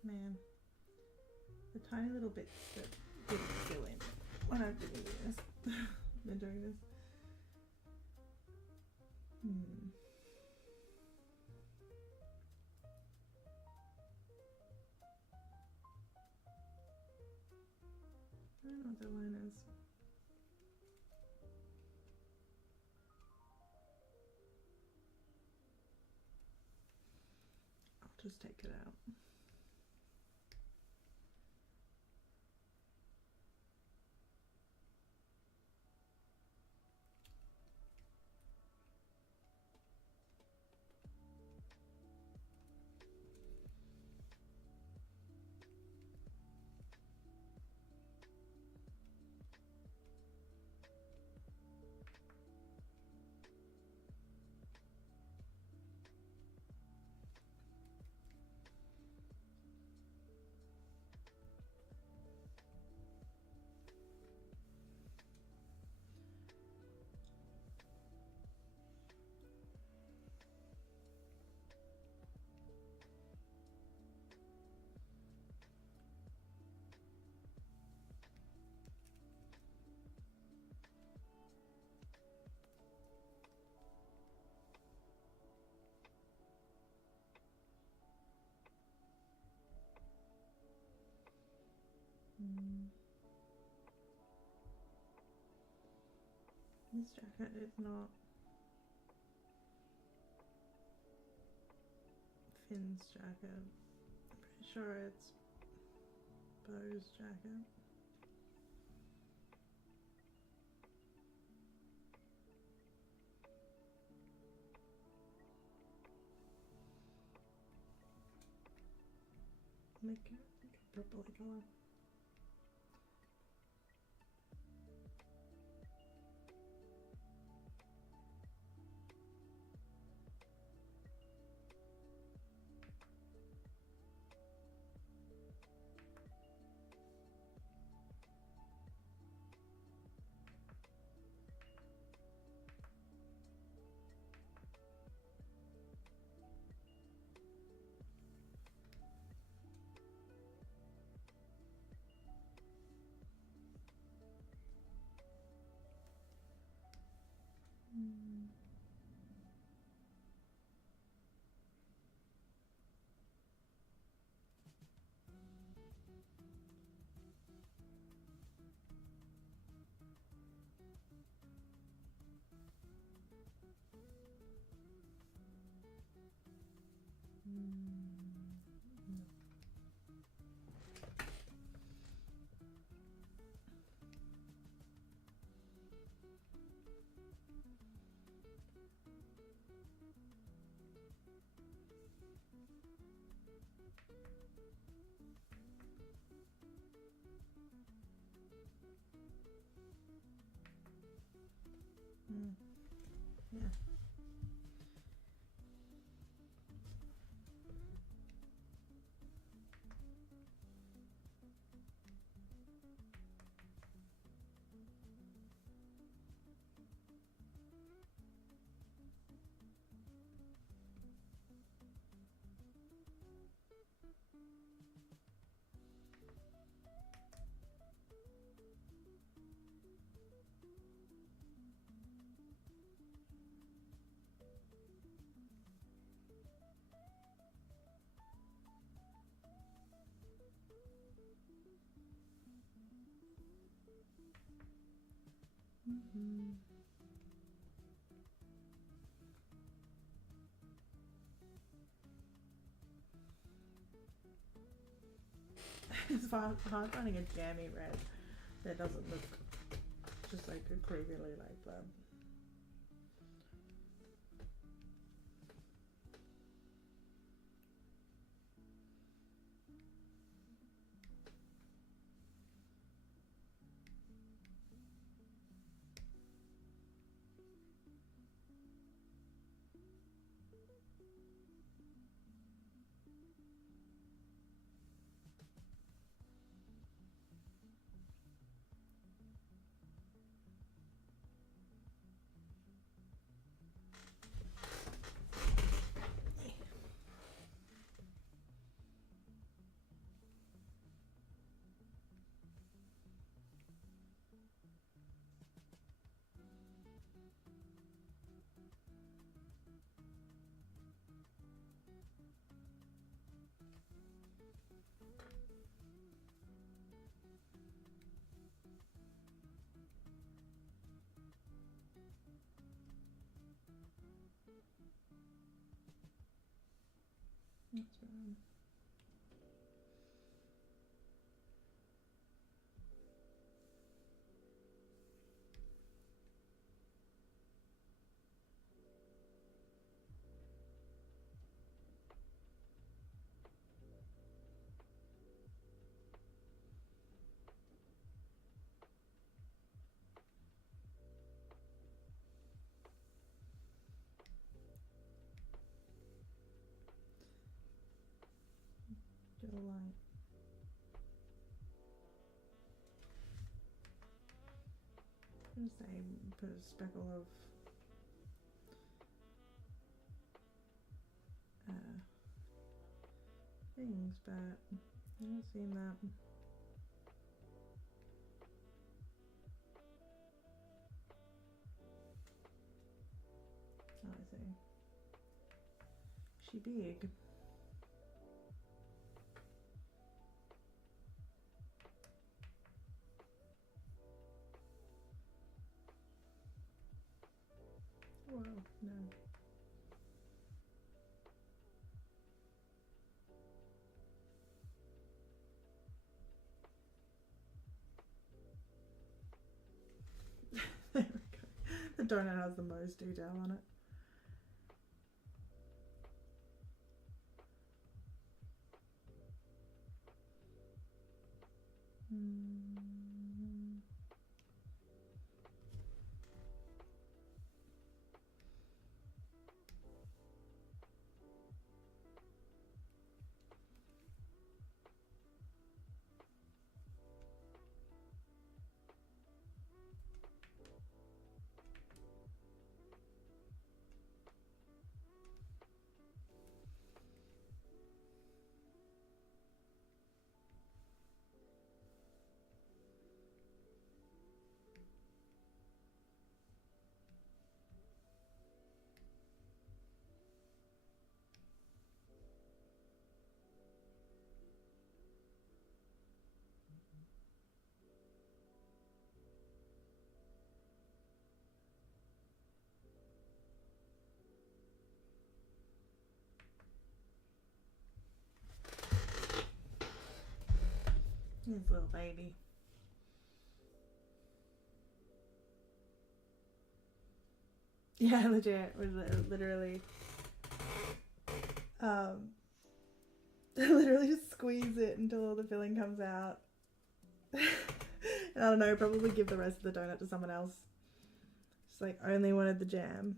Man, the tiny little bits that didn't fill in when I've been doing this. been doing this. I don't know what that line is. I'll just take it out. This jacket is not Finn's jacket. I'm pretty sure it's Beau's jacket. Make it purpley color. Yeah. It's hard finding a jammy red that doesn't look just like creepily like that. That's right. Get a light. I'm gonna say put a speckle of things, but I haven't seen that. Oh, I see. She big. Well, no. There we go. The donut has the most detail on it. His little baby. Yeah, legit. We're literally, literally just squeeze it until all the filling comes out. And I don't know, probably give the rest of the donut to someone else. Just like only wanted the jam.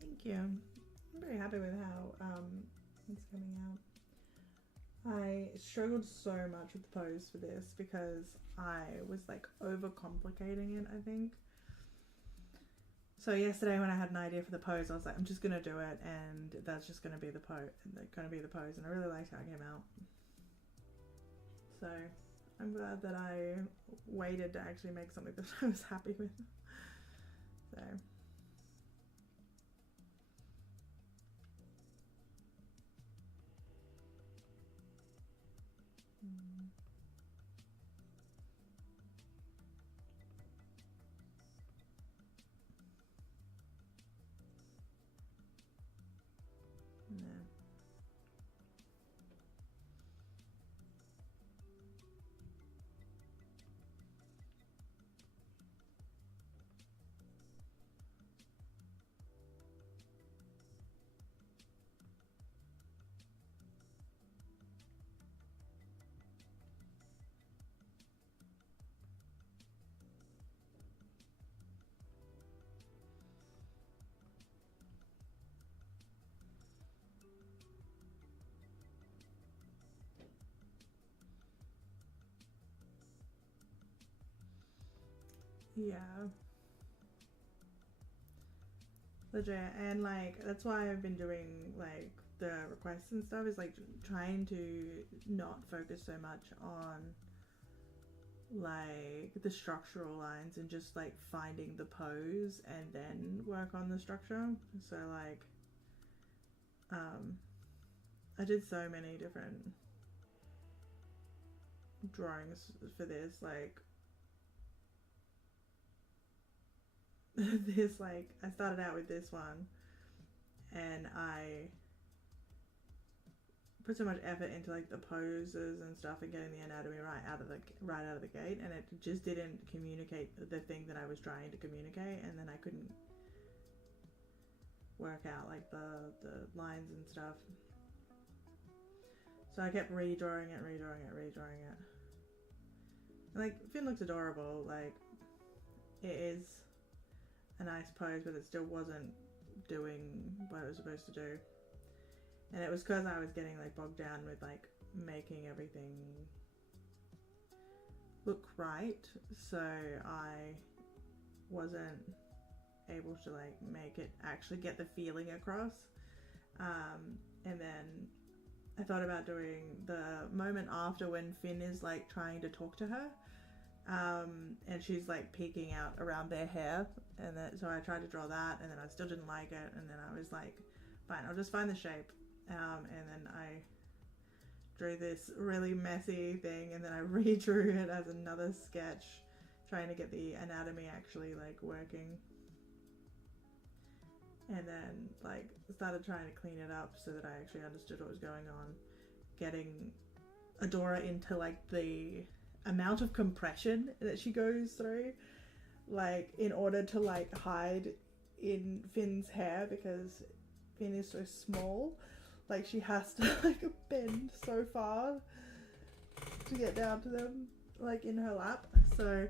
Thank you. I'm very happy with how it's coming out. I struggled so much with the pose for this because I was like overcomplicating it, I think. So yesterday when I had an idea for the pose, I was like, I'm just gonna do it, and that's just gonna be the pose. And I really liked how it came out. So I'm glad that I waited to actually make something that I was happy with. So. No. Yeah. Legit. And like that's why I've been doing like the requests and stuff, is like trying to not focus so much on like the structural lines and just like finding the pose and then work on the structure. So like I did so many different drawings for this, like this, like I started out with this one and I put so much effort into like the poses and stuff and getting the anatomy right out of the gate, and it just didn't communicate the thing that I was trying to communicate, and then I couldn't work out like the lines and stuff. So I kept redrawing it. Like Finn looks adorable, like it is a nice pose, but it still wasn't doing what it was supposed to do. And it was because I was getting like bogged down with like making everything look right, so I wasn't able to like make it actually get the feeling across. And then I thought about doing the moment after when Finn is like trying to talk to her, and she's like peeking out around their hair, and then so I tried to draw that, and then I still didn't like it, and then I was like, fine, I'll just find the shape. And then I drew this really messy thing, and then I redrew it as another sketch, trying to get the anatomy actually like working. And then like started trying to clean it up so that I actually understood what was going on, getting Adora into like the amount of compression that she goes through, like in order to like hide in Finn's hair, because Finn is so small. Like she has to like bend so far to get down to them, like in her lap. So,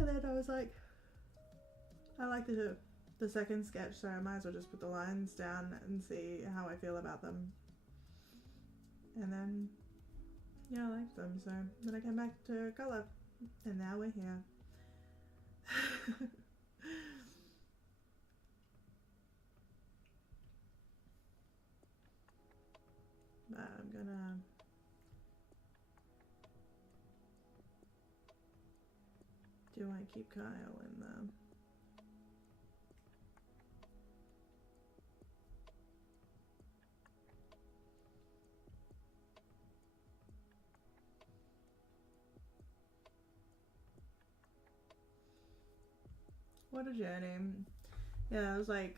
and then I was like, I like the second sketch, so I might as well just put the lines down and see how I feel about them. And then, yeah, I liked them. So then I came back to colour, and now we're here. But I'm gonna do I keep Kyle in there? What a journey. Yeah, I was like,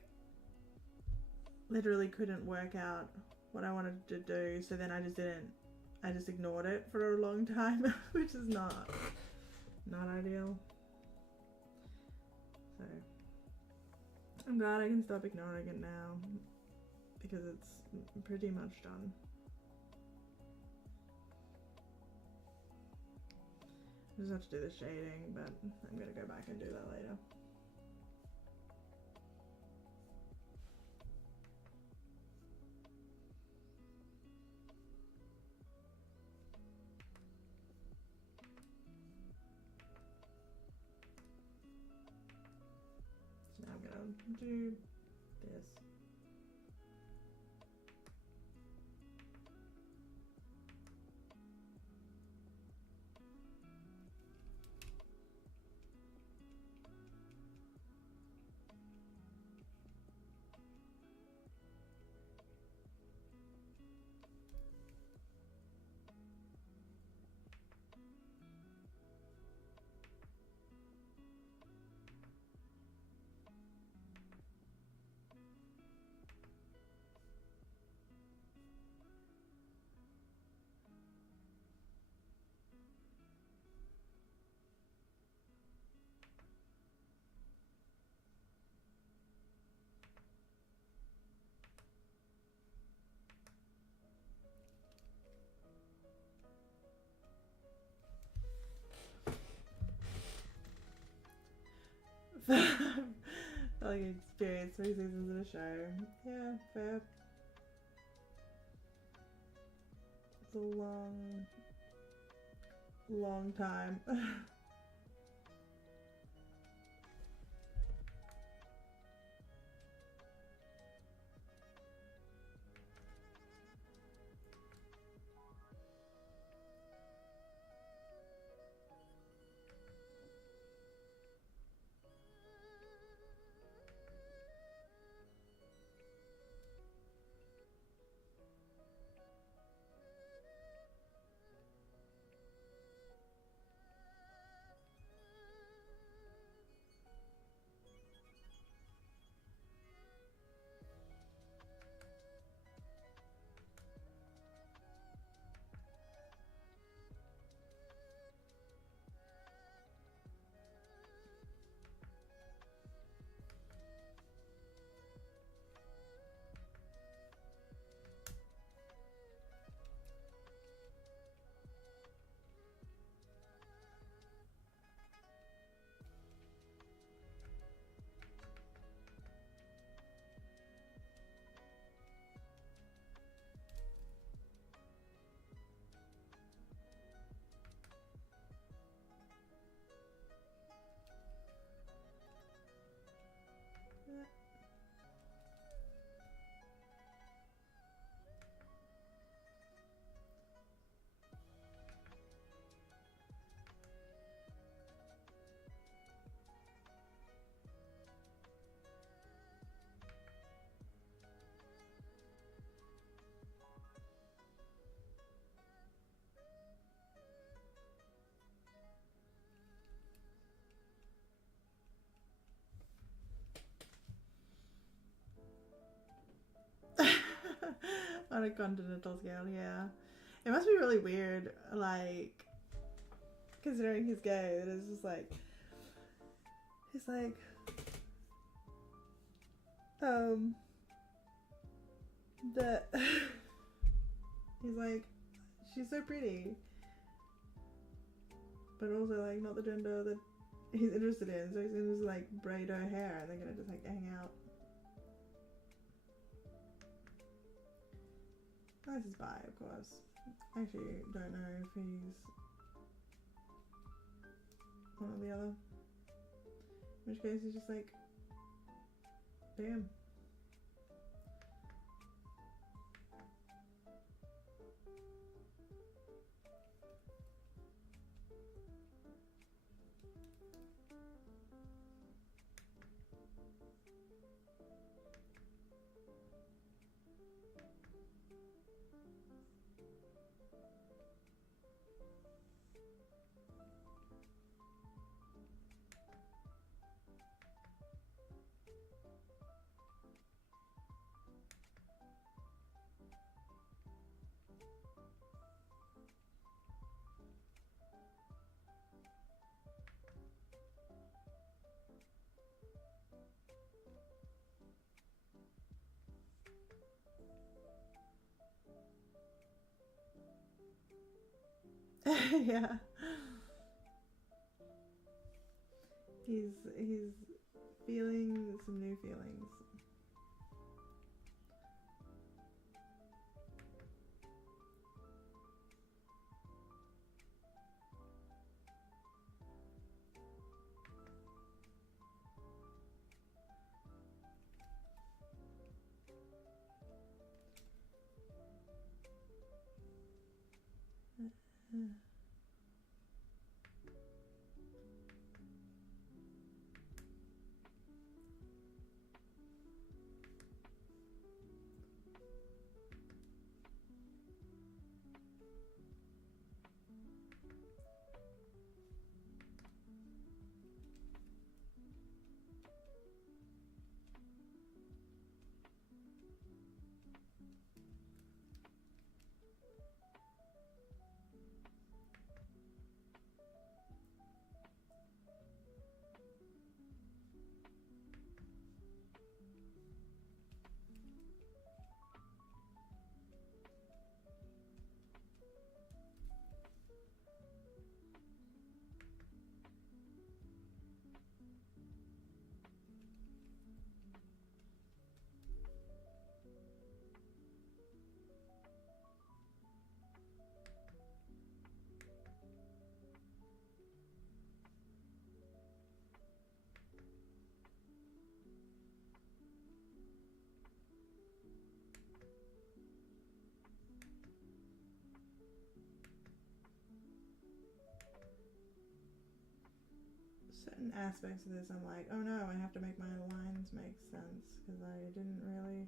literally couldn't work out what I wanted to do, so then I just ignored it for a long time, which is not ideal. So I'm glad I can stop ignoring it now, because it's pretty much done. I just have to do the shading, but I'm gonna go back and do that later. So now I'm gonna do this. Like experience 3 seasons of a show. Yeah, fair. It's a long time. On a continental scale, yeah. It must be really weird, like, considering he's gay, that it's just like, he's like, that, he's like, she's so pretty, but also, like, not the gender that he's interested in, so he's gonna just, like, braid her hair, and they're gonna just, like, hang out. This is bi, of course. I actually don't know if he's one or the other. In which case he's just like, damn. Yeah. He's feeling some new feelings. Certain aspects of this I'm like, oh no, I have to make my lines make sense, because I didn't really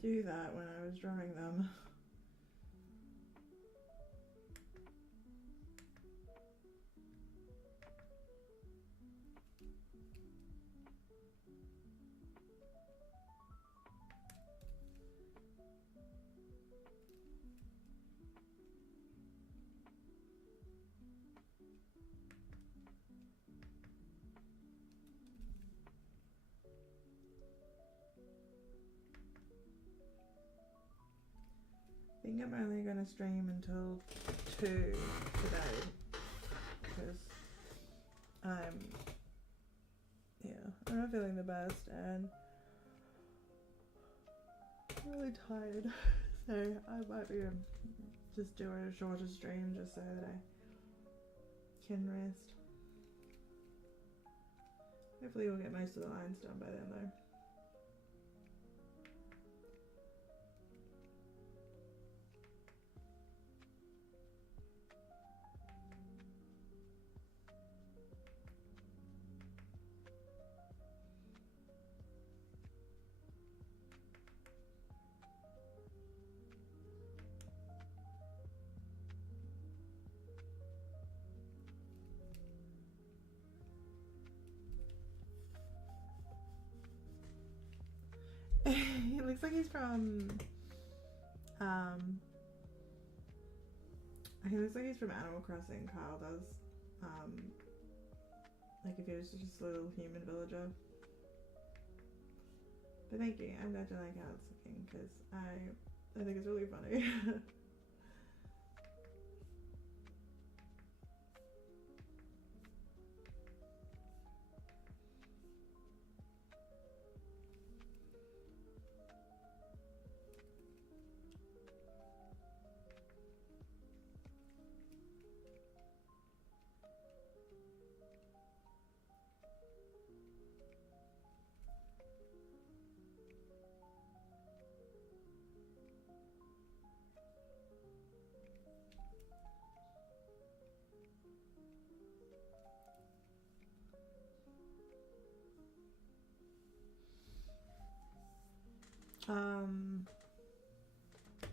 do that when I was drawing them. I think I'm only going to stream until 2 today, because I'm not feeling the best, and I'm really tired, so I might be just do a shorter stream just so that I can rest. Hopefully we'll get most of the lines done by then though. looks like he's from he looks like he's from Animal Crossing. Kyle does. Like if he was just a little human villager. But thank you. I'm glad you like how it's looking because I think it's really funny.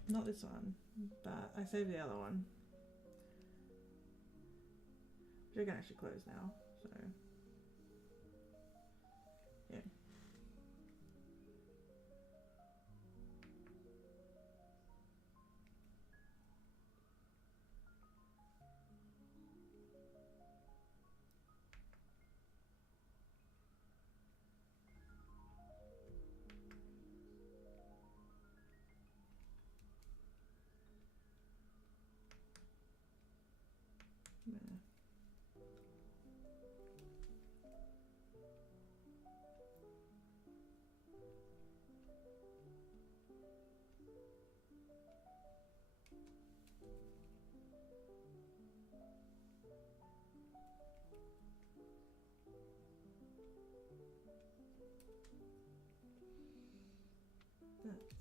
Not this one, but I saved the other one. Which I can actually close now, so yeah. That's fine.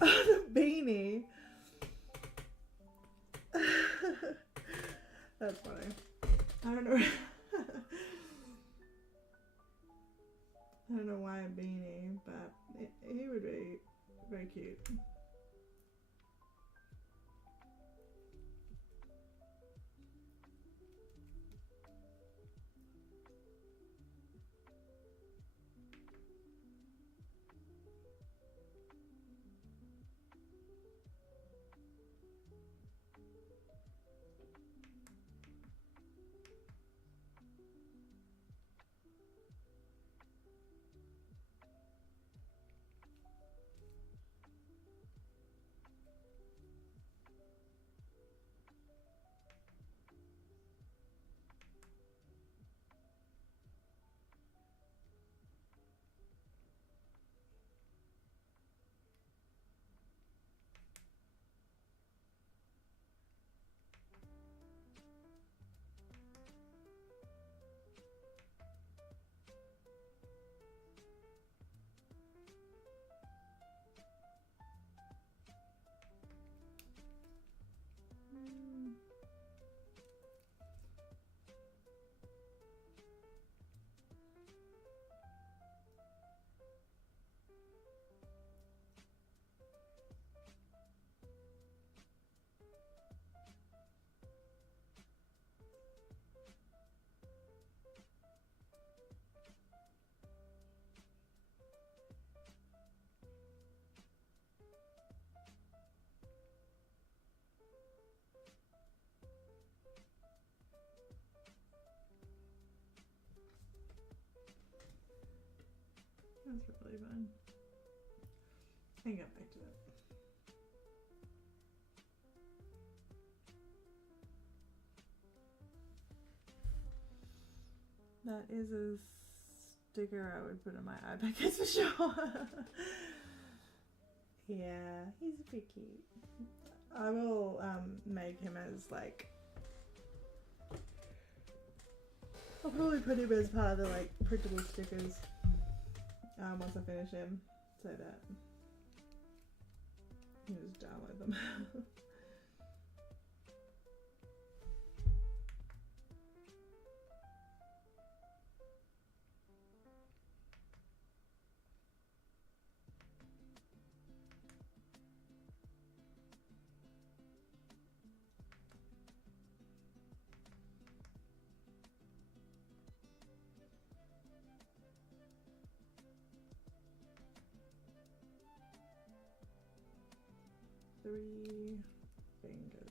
Oh, the beanie. That's funny. I don't know. I don't know why a beanie, but he would be very cute. That's really fun. I got back to it. That is a sticker I would put on my iPad case for sure. Yeah, he's pretty cute. I will make him as like, I'll probably put him as part of the like printable stickers once I finish him, so that you can just download them. Three fingers.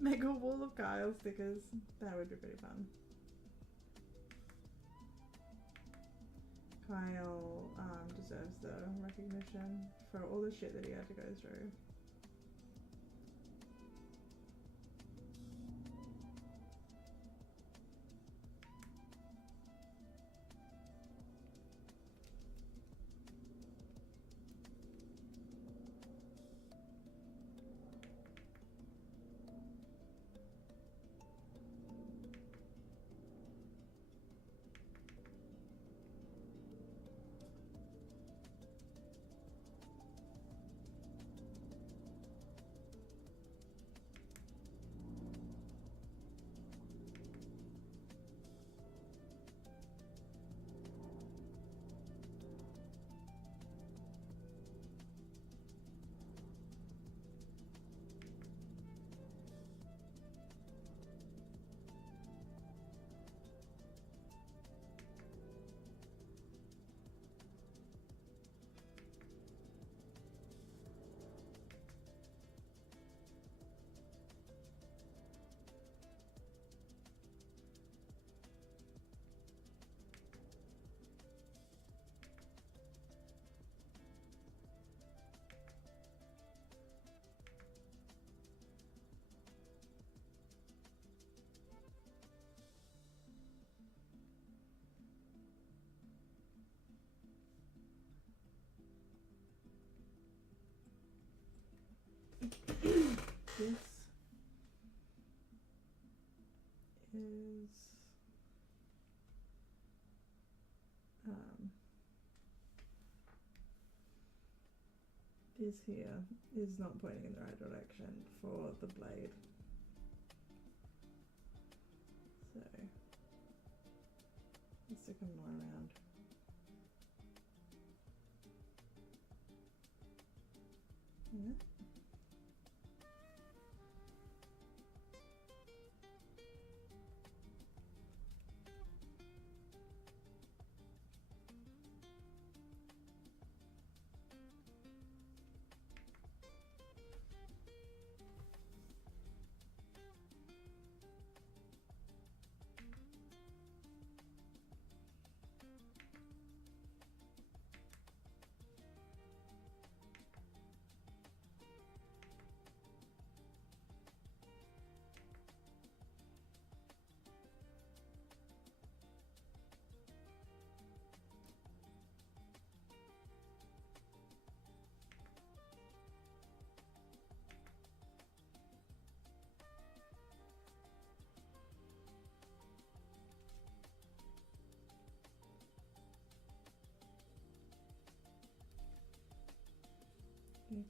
Make a wall of Kyle stickers. That would be pretty fun. Kyle deserves the recognition for all the shit that he had to go through. This is here is not pointing in the right direction for the blade. So let's stick them more around. Yeah. Okay.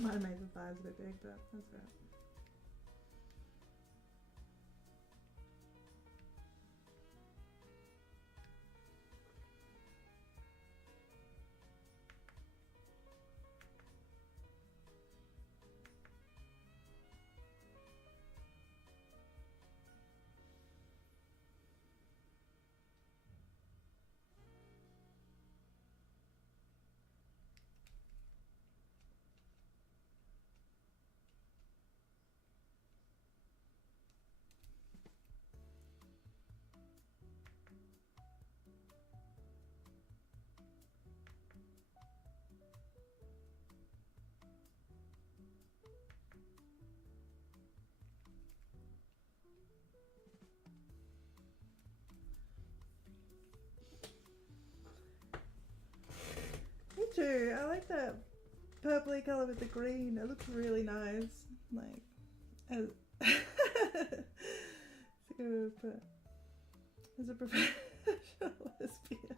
Might have made the thighs a bit big, but that's fair. Me too. I like that purpley colour with the green. It looks really nice. Like, as as a professional lesbian,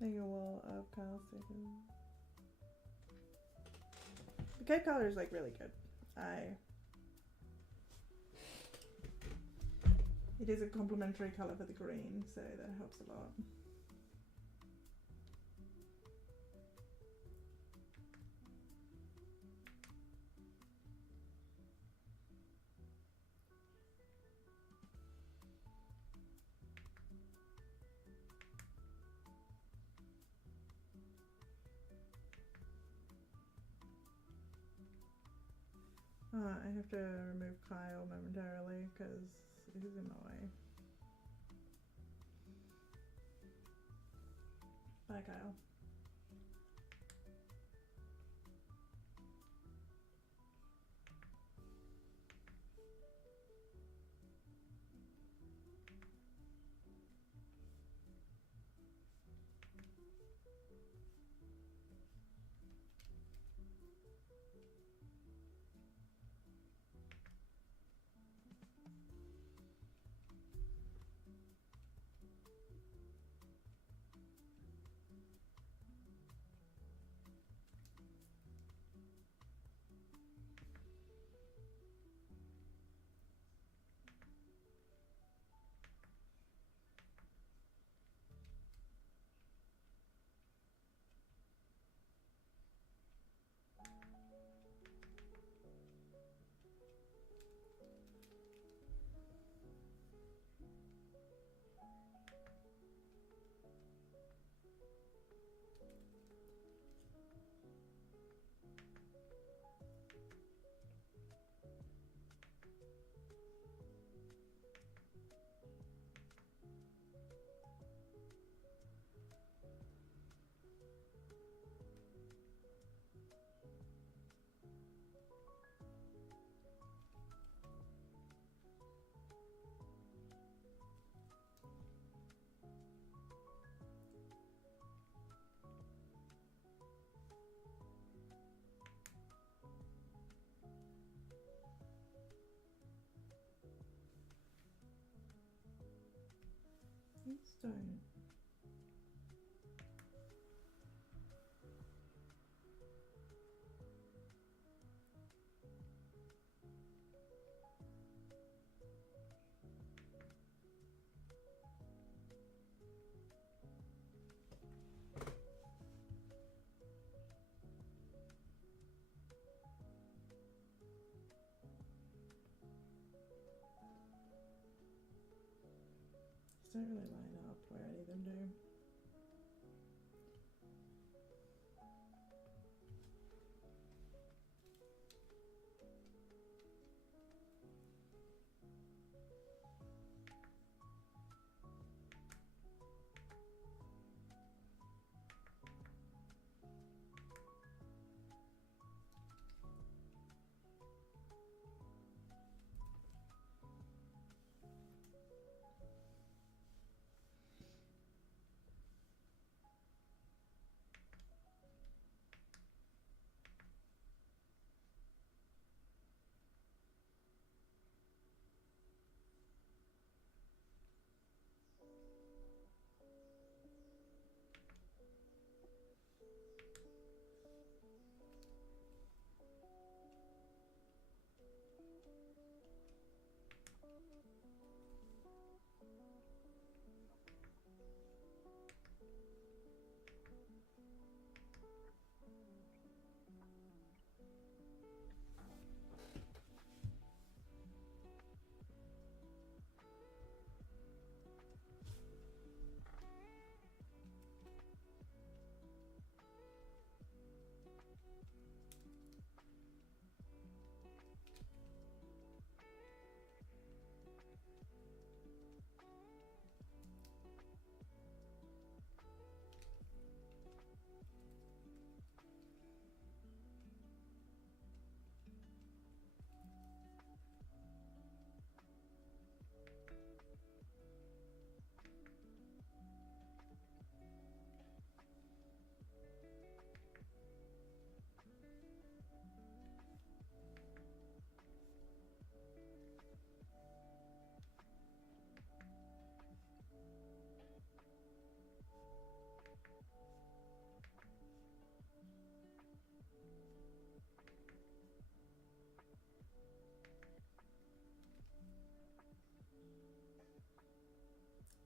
making a wall of Kyle Stevens. The cake colour is like really good. It is a complementary colour for the green, so that helps a lot. I have to remove Kyle momentarily because he's in my way. Bye, Kyle. Stone. Don't really line up where any of them do.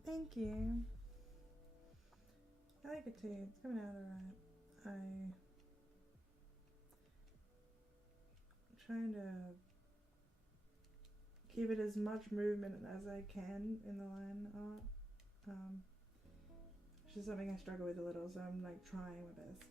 Thank you. I like it too. It's coming out alright. I'm trying to keep it as much movement as I can in the line art. Which is something I struggle with a little, so I'm like trying my best.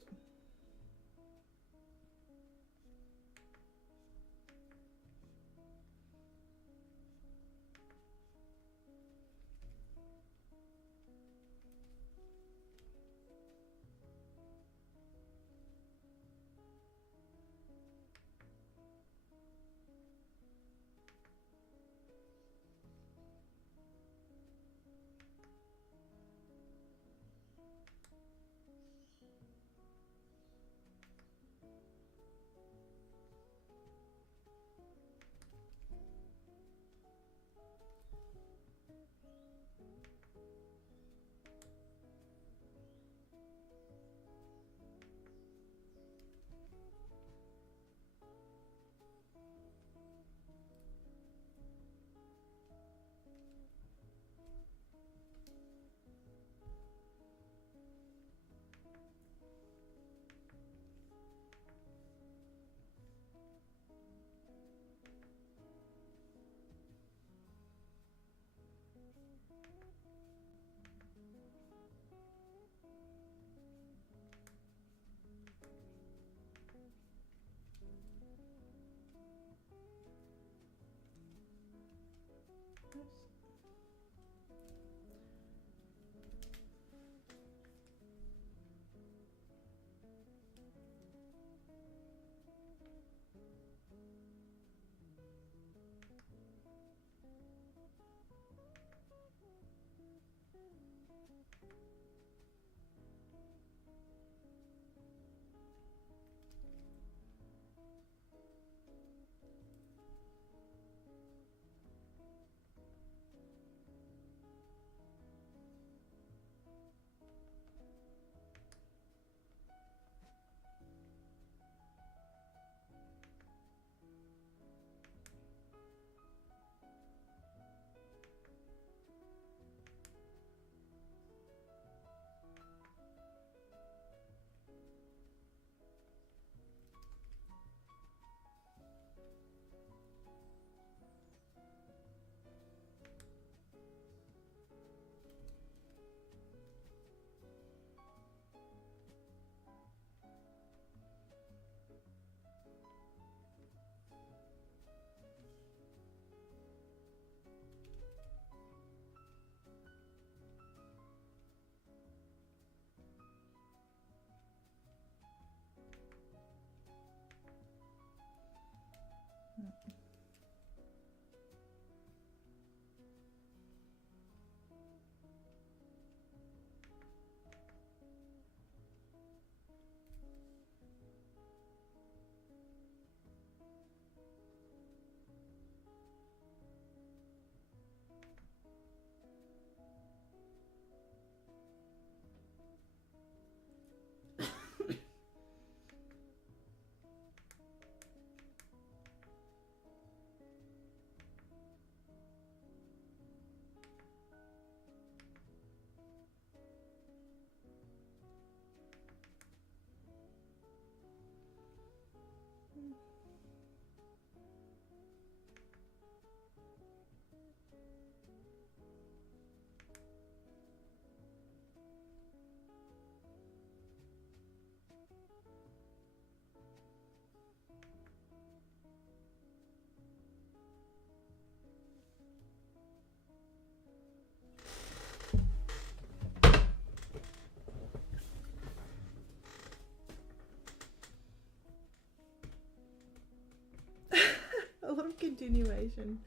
A lot of continuation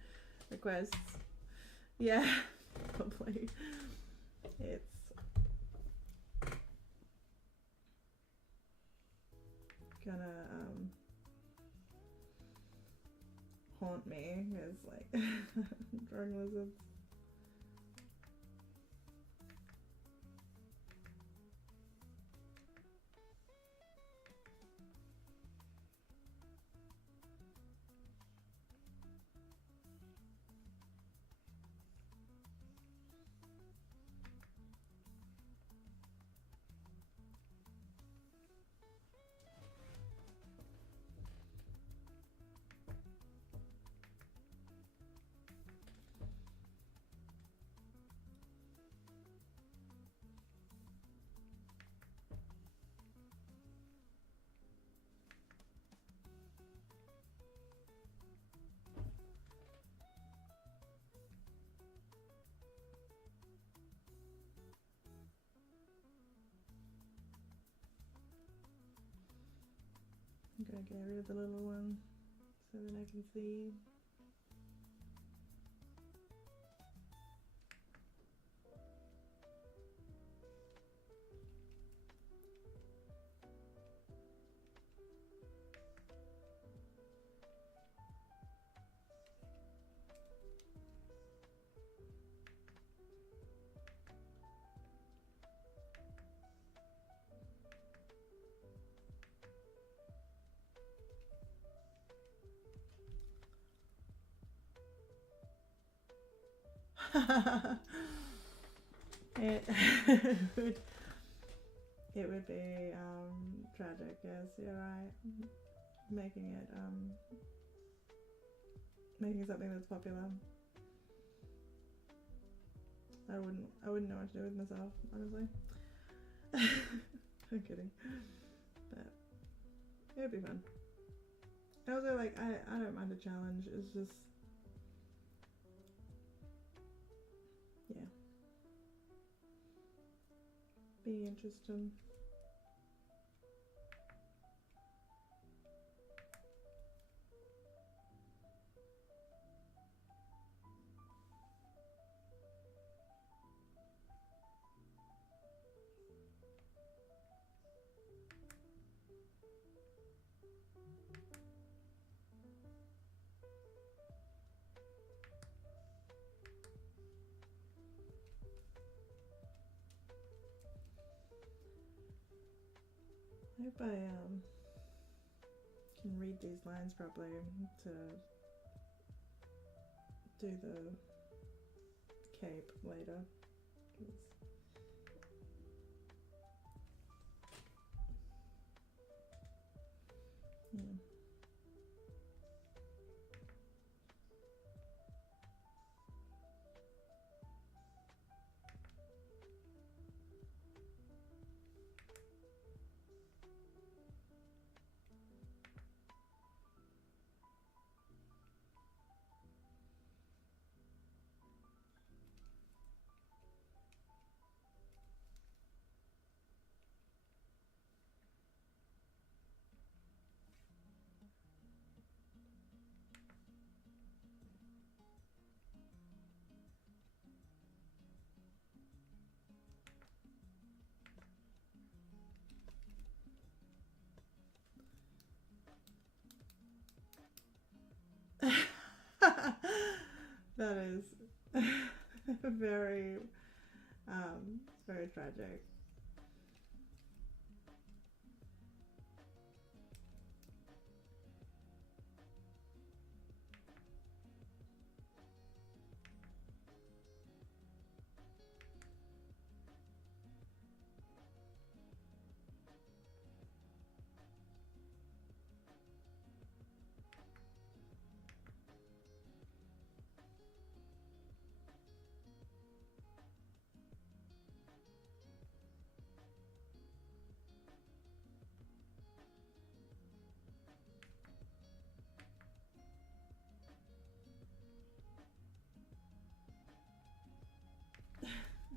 requests. Yeah, probably. It's gonna haunt me as like drawing lizards. gonna get rid of the little one so that I can see. it would it would be tragic, yes, you're right. Making it making something that's popular. I wouldn't know what to do with myself, honestly. I'm kidding. But it would be fun. Also, like, I don't mind a challenge. It's just, yeah, be interesting. I hope I can read these lines properly to do the cape later. Yeah. That is very, very tragic.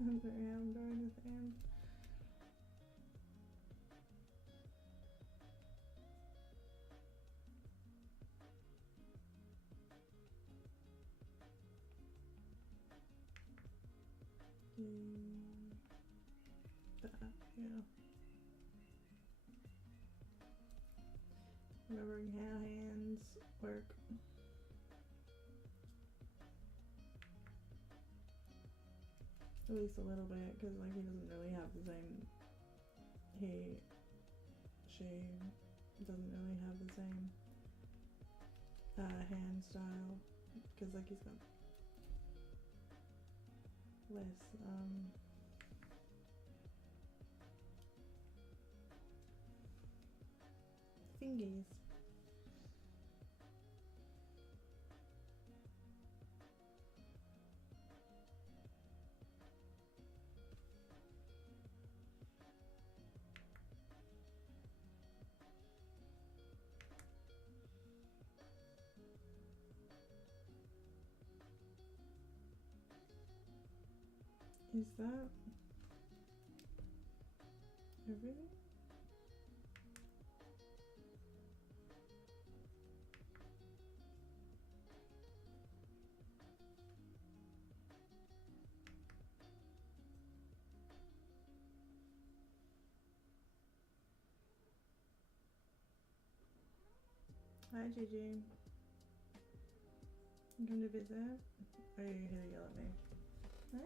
I'm going to the end. Yeah. Remembering how hands work. At least a little bit, because like he doesn't really have the same. She doesn't really have the same hand style, because like he's got less fingies. Is that everything? Hi Gigi. You come to visit? Oh, you're here to yell at me. Hi.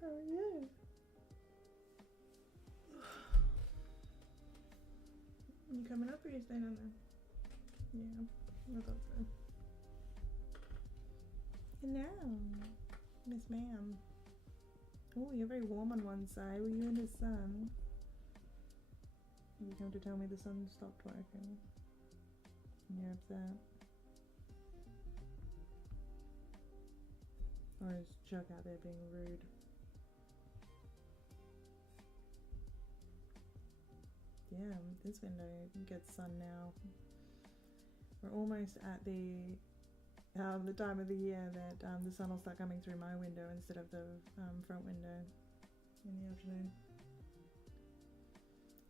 How are you? You coming up or you staying on there? Yeah, I thought so. Hello, Miss Ma'am. Oh, you're very warm on one side. Were you in the sun? You come to tell me the sun stopped working. You're upset. Or is Chuck out there being rude? Yeah, this window gets sun now. We're almost at the time of the year that the sun will start coming through my window instead of the front window in the afternoon.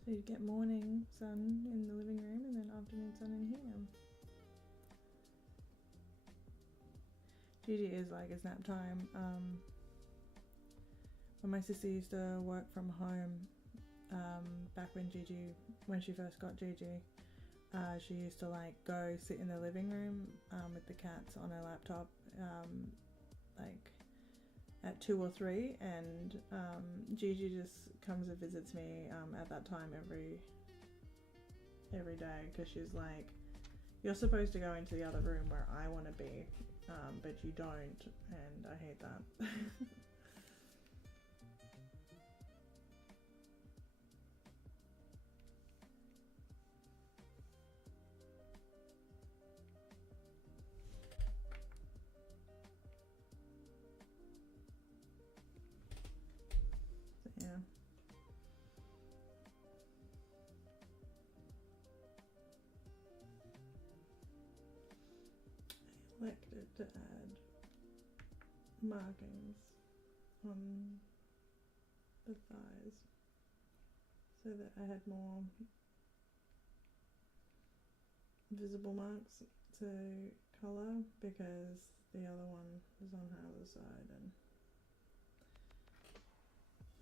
So you get morning sun in the living room and then afternoon sun in here. Gigi is like it's nap time. When my sister used to work from home, back when she first got Gigi, she used to like go sit in the living room with the cats on her laptop, like at 2 or 3, and Gigi just comes and visits me at that time every day because she's like, you're supposed to go into the other room where I want to be, but you don't, and I hate that. Yeah. I elected to add markings on the thighs so that I had more visible marks to colour because the other one is on her other side and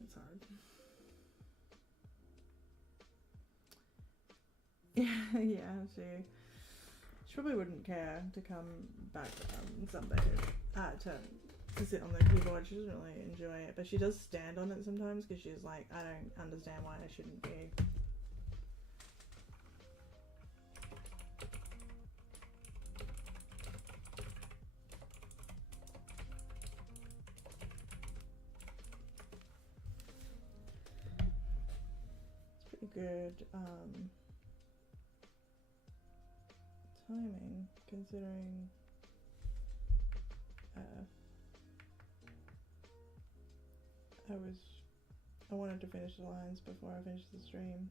it's hard. Yeah, she probably wouldn't care to come back someday to sit on the keyboard. She doesn't really enjoy it, but she does stand on it sometimes because she's like, I don't understand why I shouldn't be. It's pretty good timing considering I wanted to finish the lines before I finished the stream,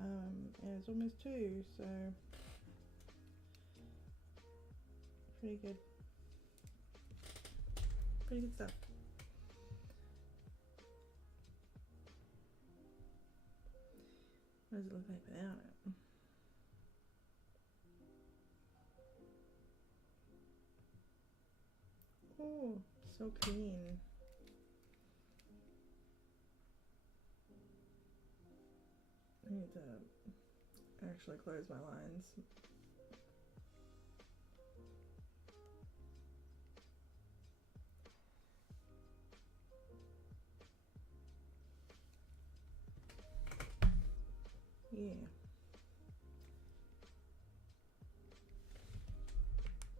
and it's almost 2, so pretty good stuff. What does it look like without it? Oh, so clean. I need to actually close my lines. Yeah.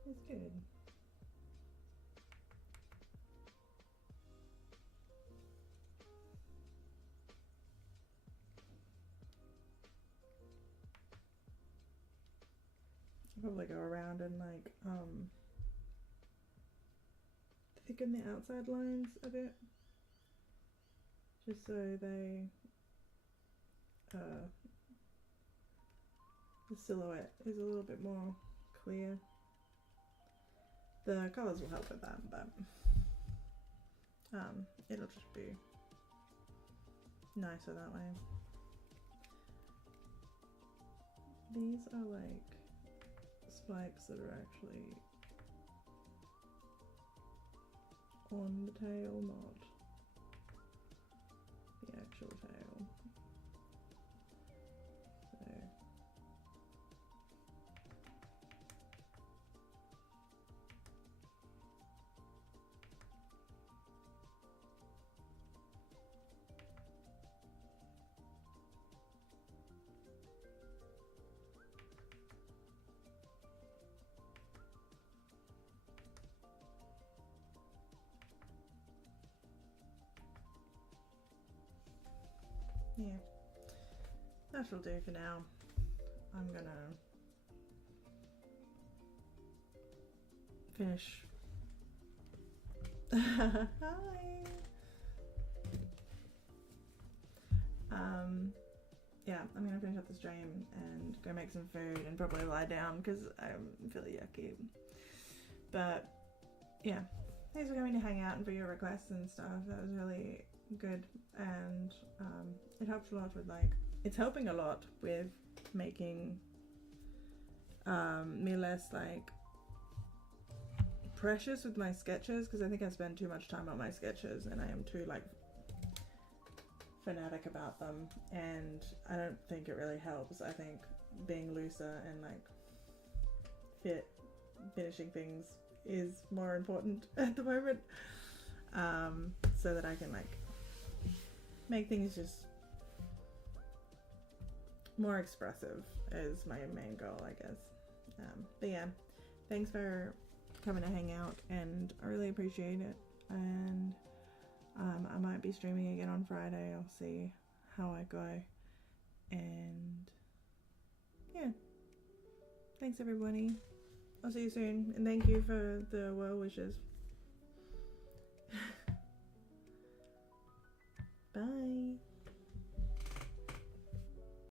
It's good. I'll probably go around and like thicken the outside lines a bit, just so the silhouette is a little bit more clear. The colours will help with that, but it'll just be nicer that way. These are like spikes that are actually on the tail, not the actual tail. yeah, that'll do for now. I'm gonna finish. Hi. Yeah, I'm gonna finish up the stream and go make some food and probably lie down because I'm feeling yucky. But yeah, thanks for coming to hang out and for your requests and stuff. That was really good, and it helped a lot with it's helping a lot with making me less precious with my sketches, because I think I spend too much time on my sketches and I am too fanatic about them, and I don't think it really helps. I think being looser and finishing things is more important at the moment, so that I can make things just more expressive is my main goal, I guess. But yeah, thanks for coming to hang out, and I really appreciate it. And I might be streaming again on Friday. I'll see how I go. And yeah, thanks everybody. I'll see you soon, and thank you for the well wishes.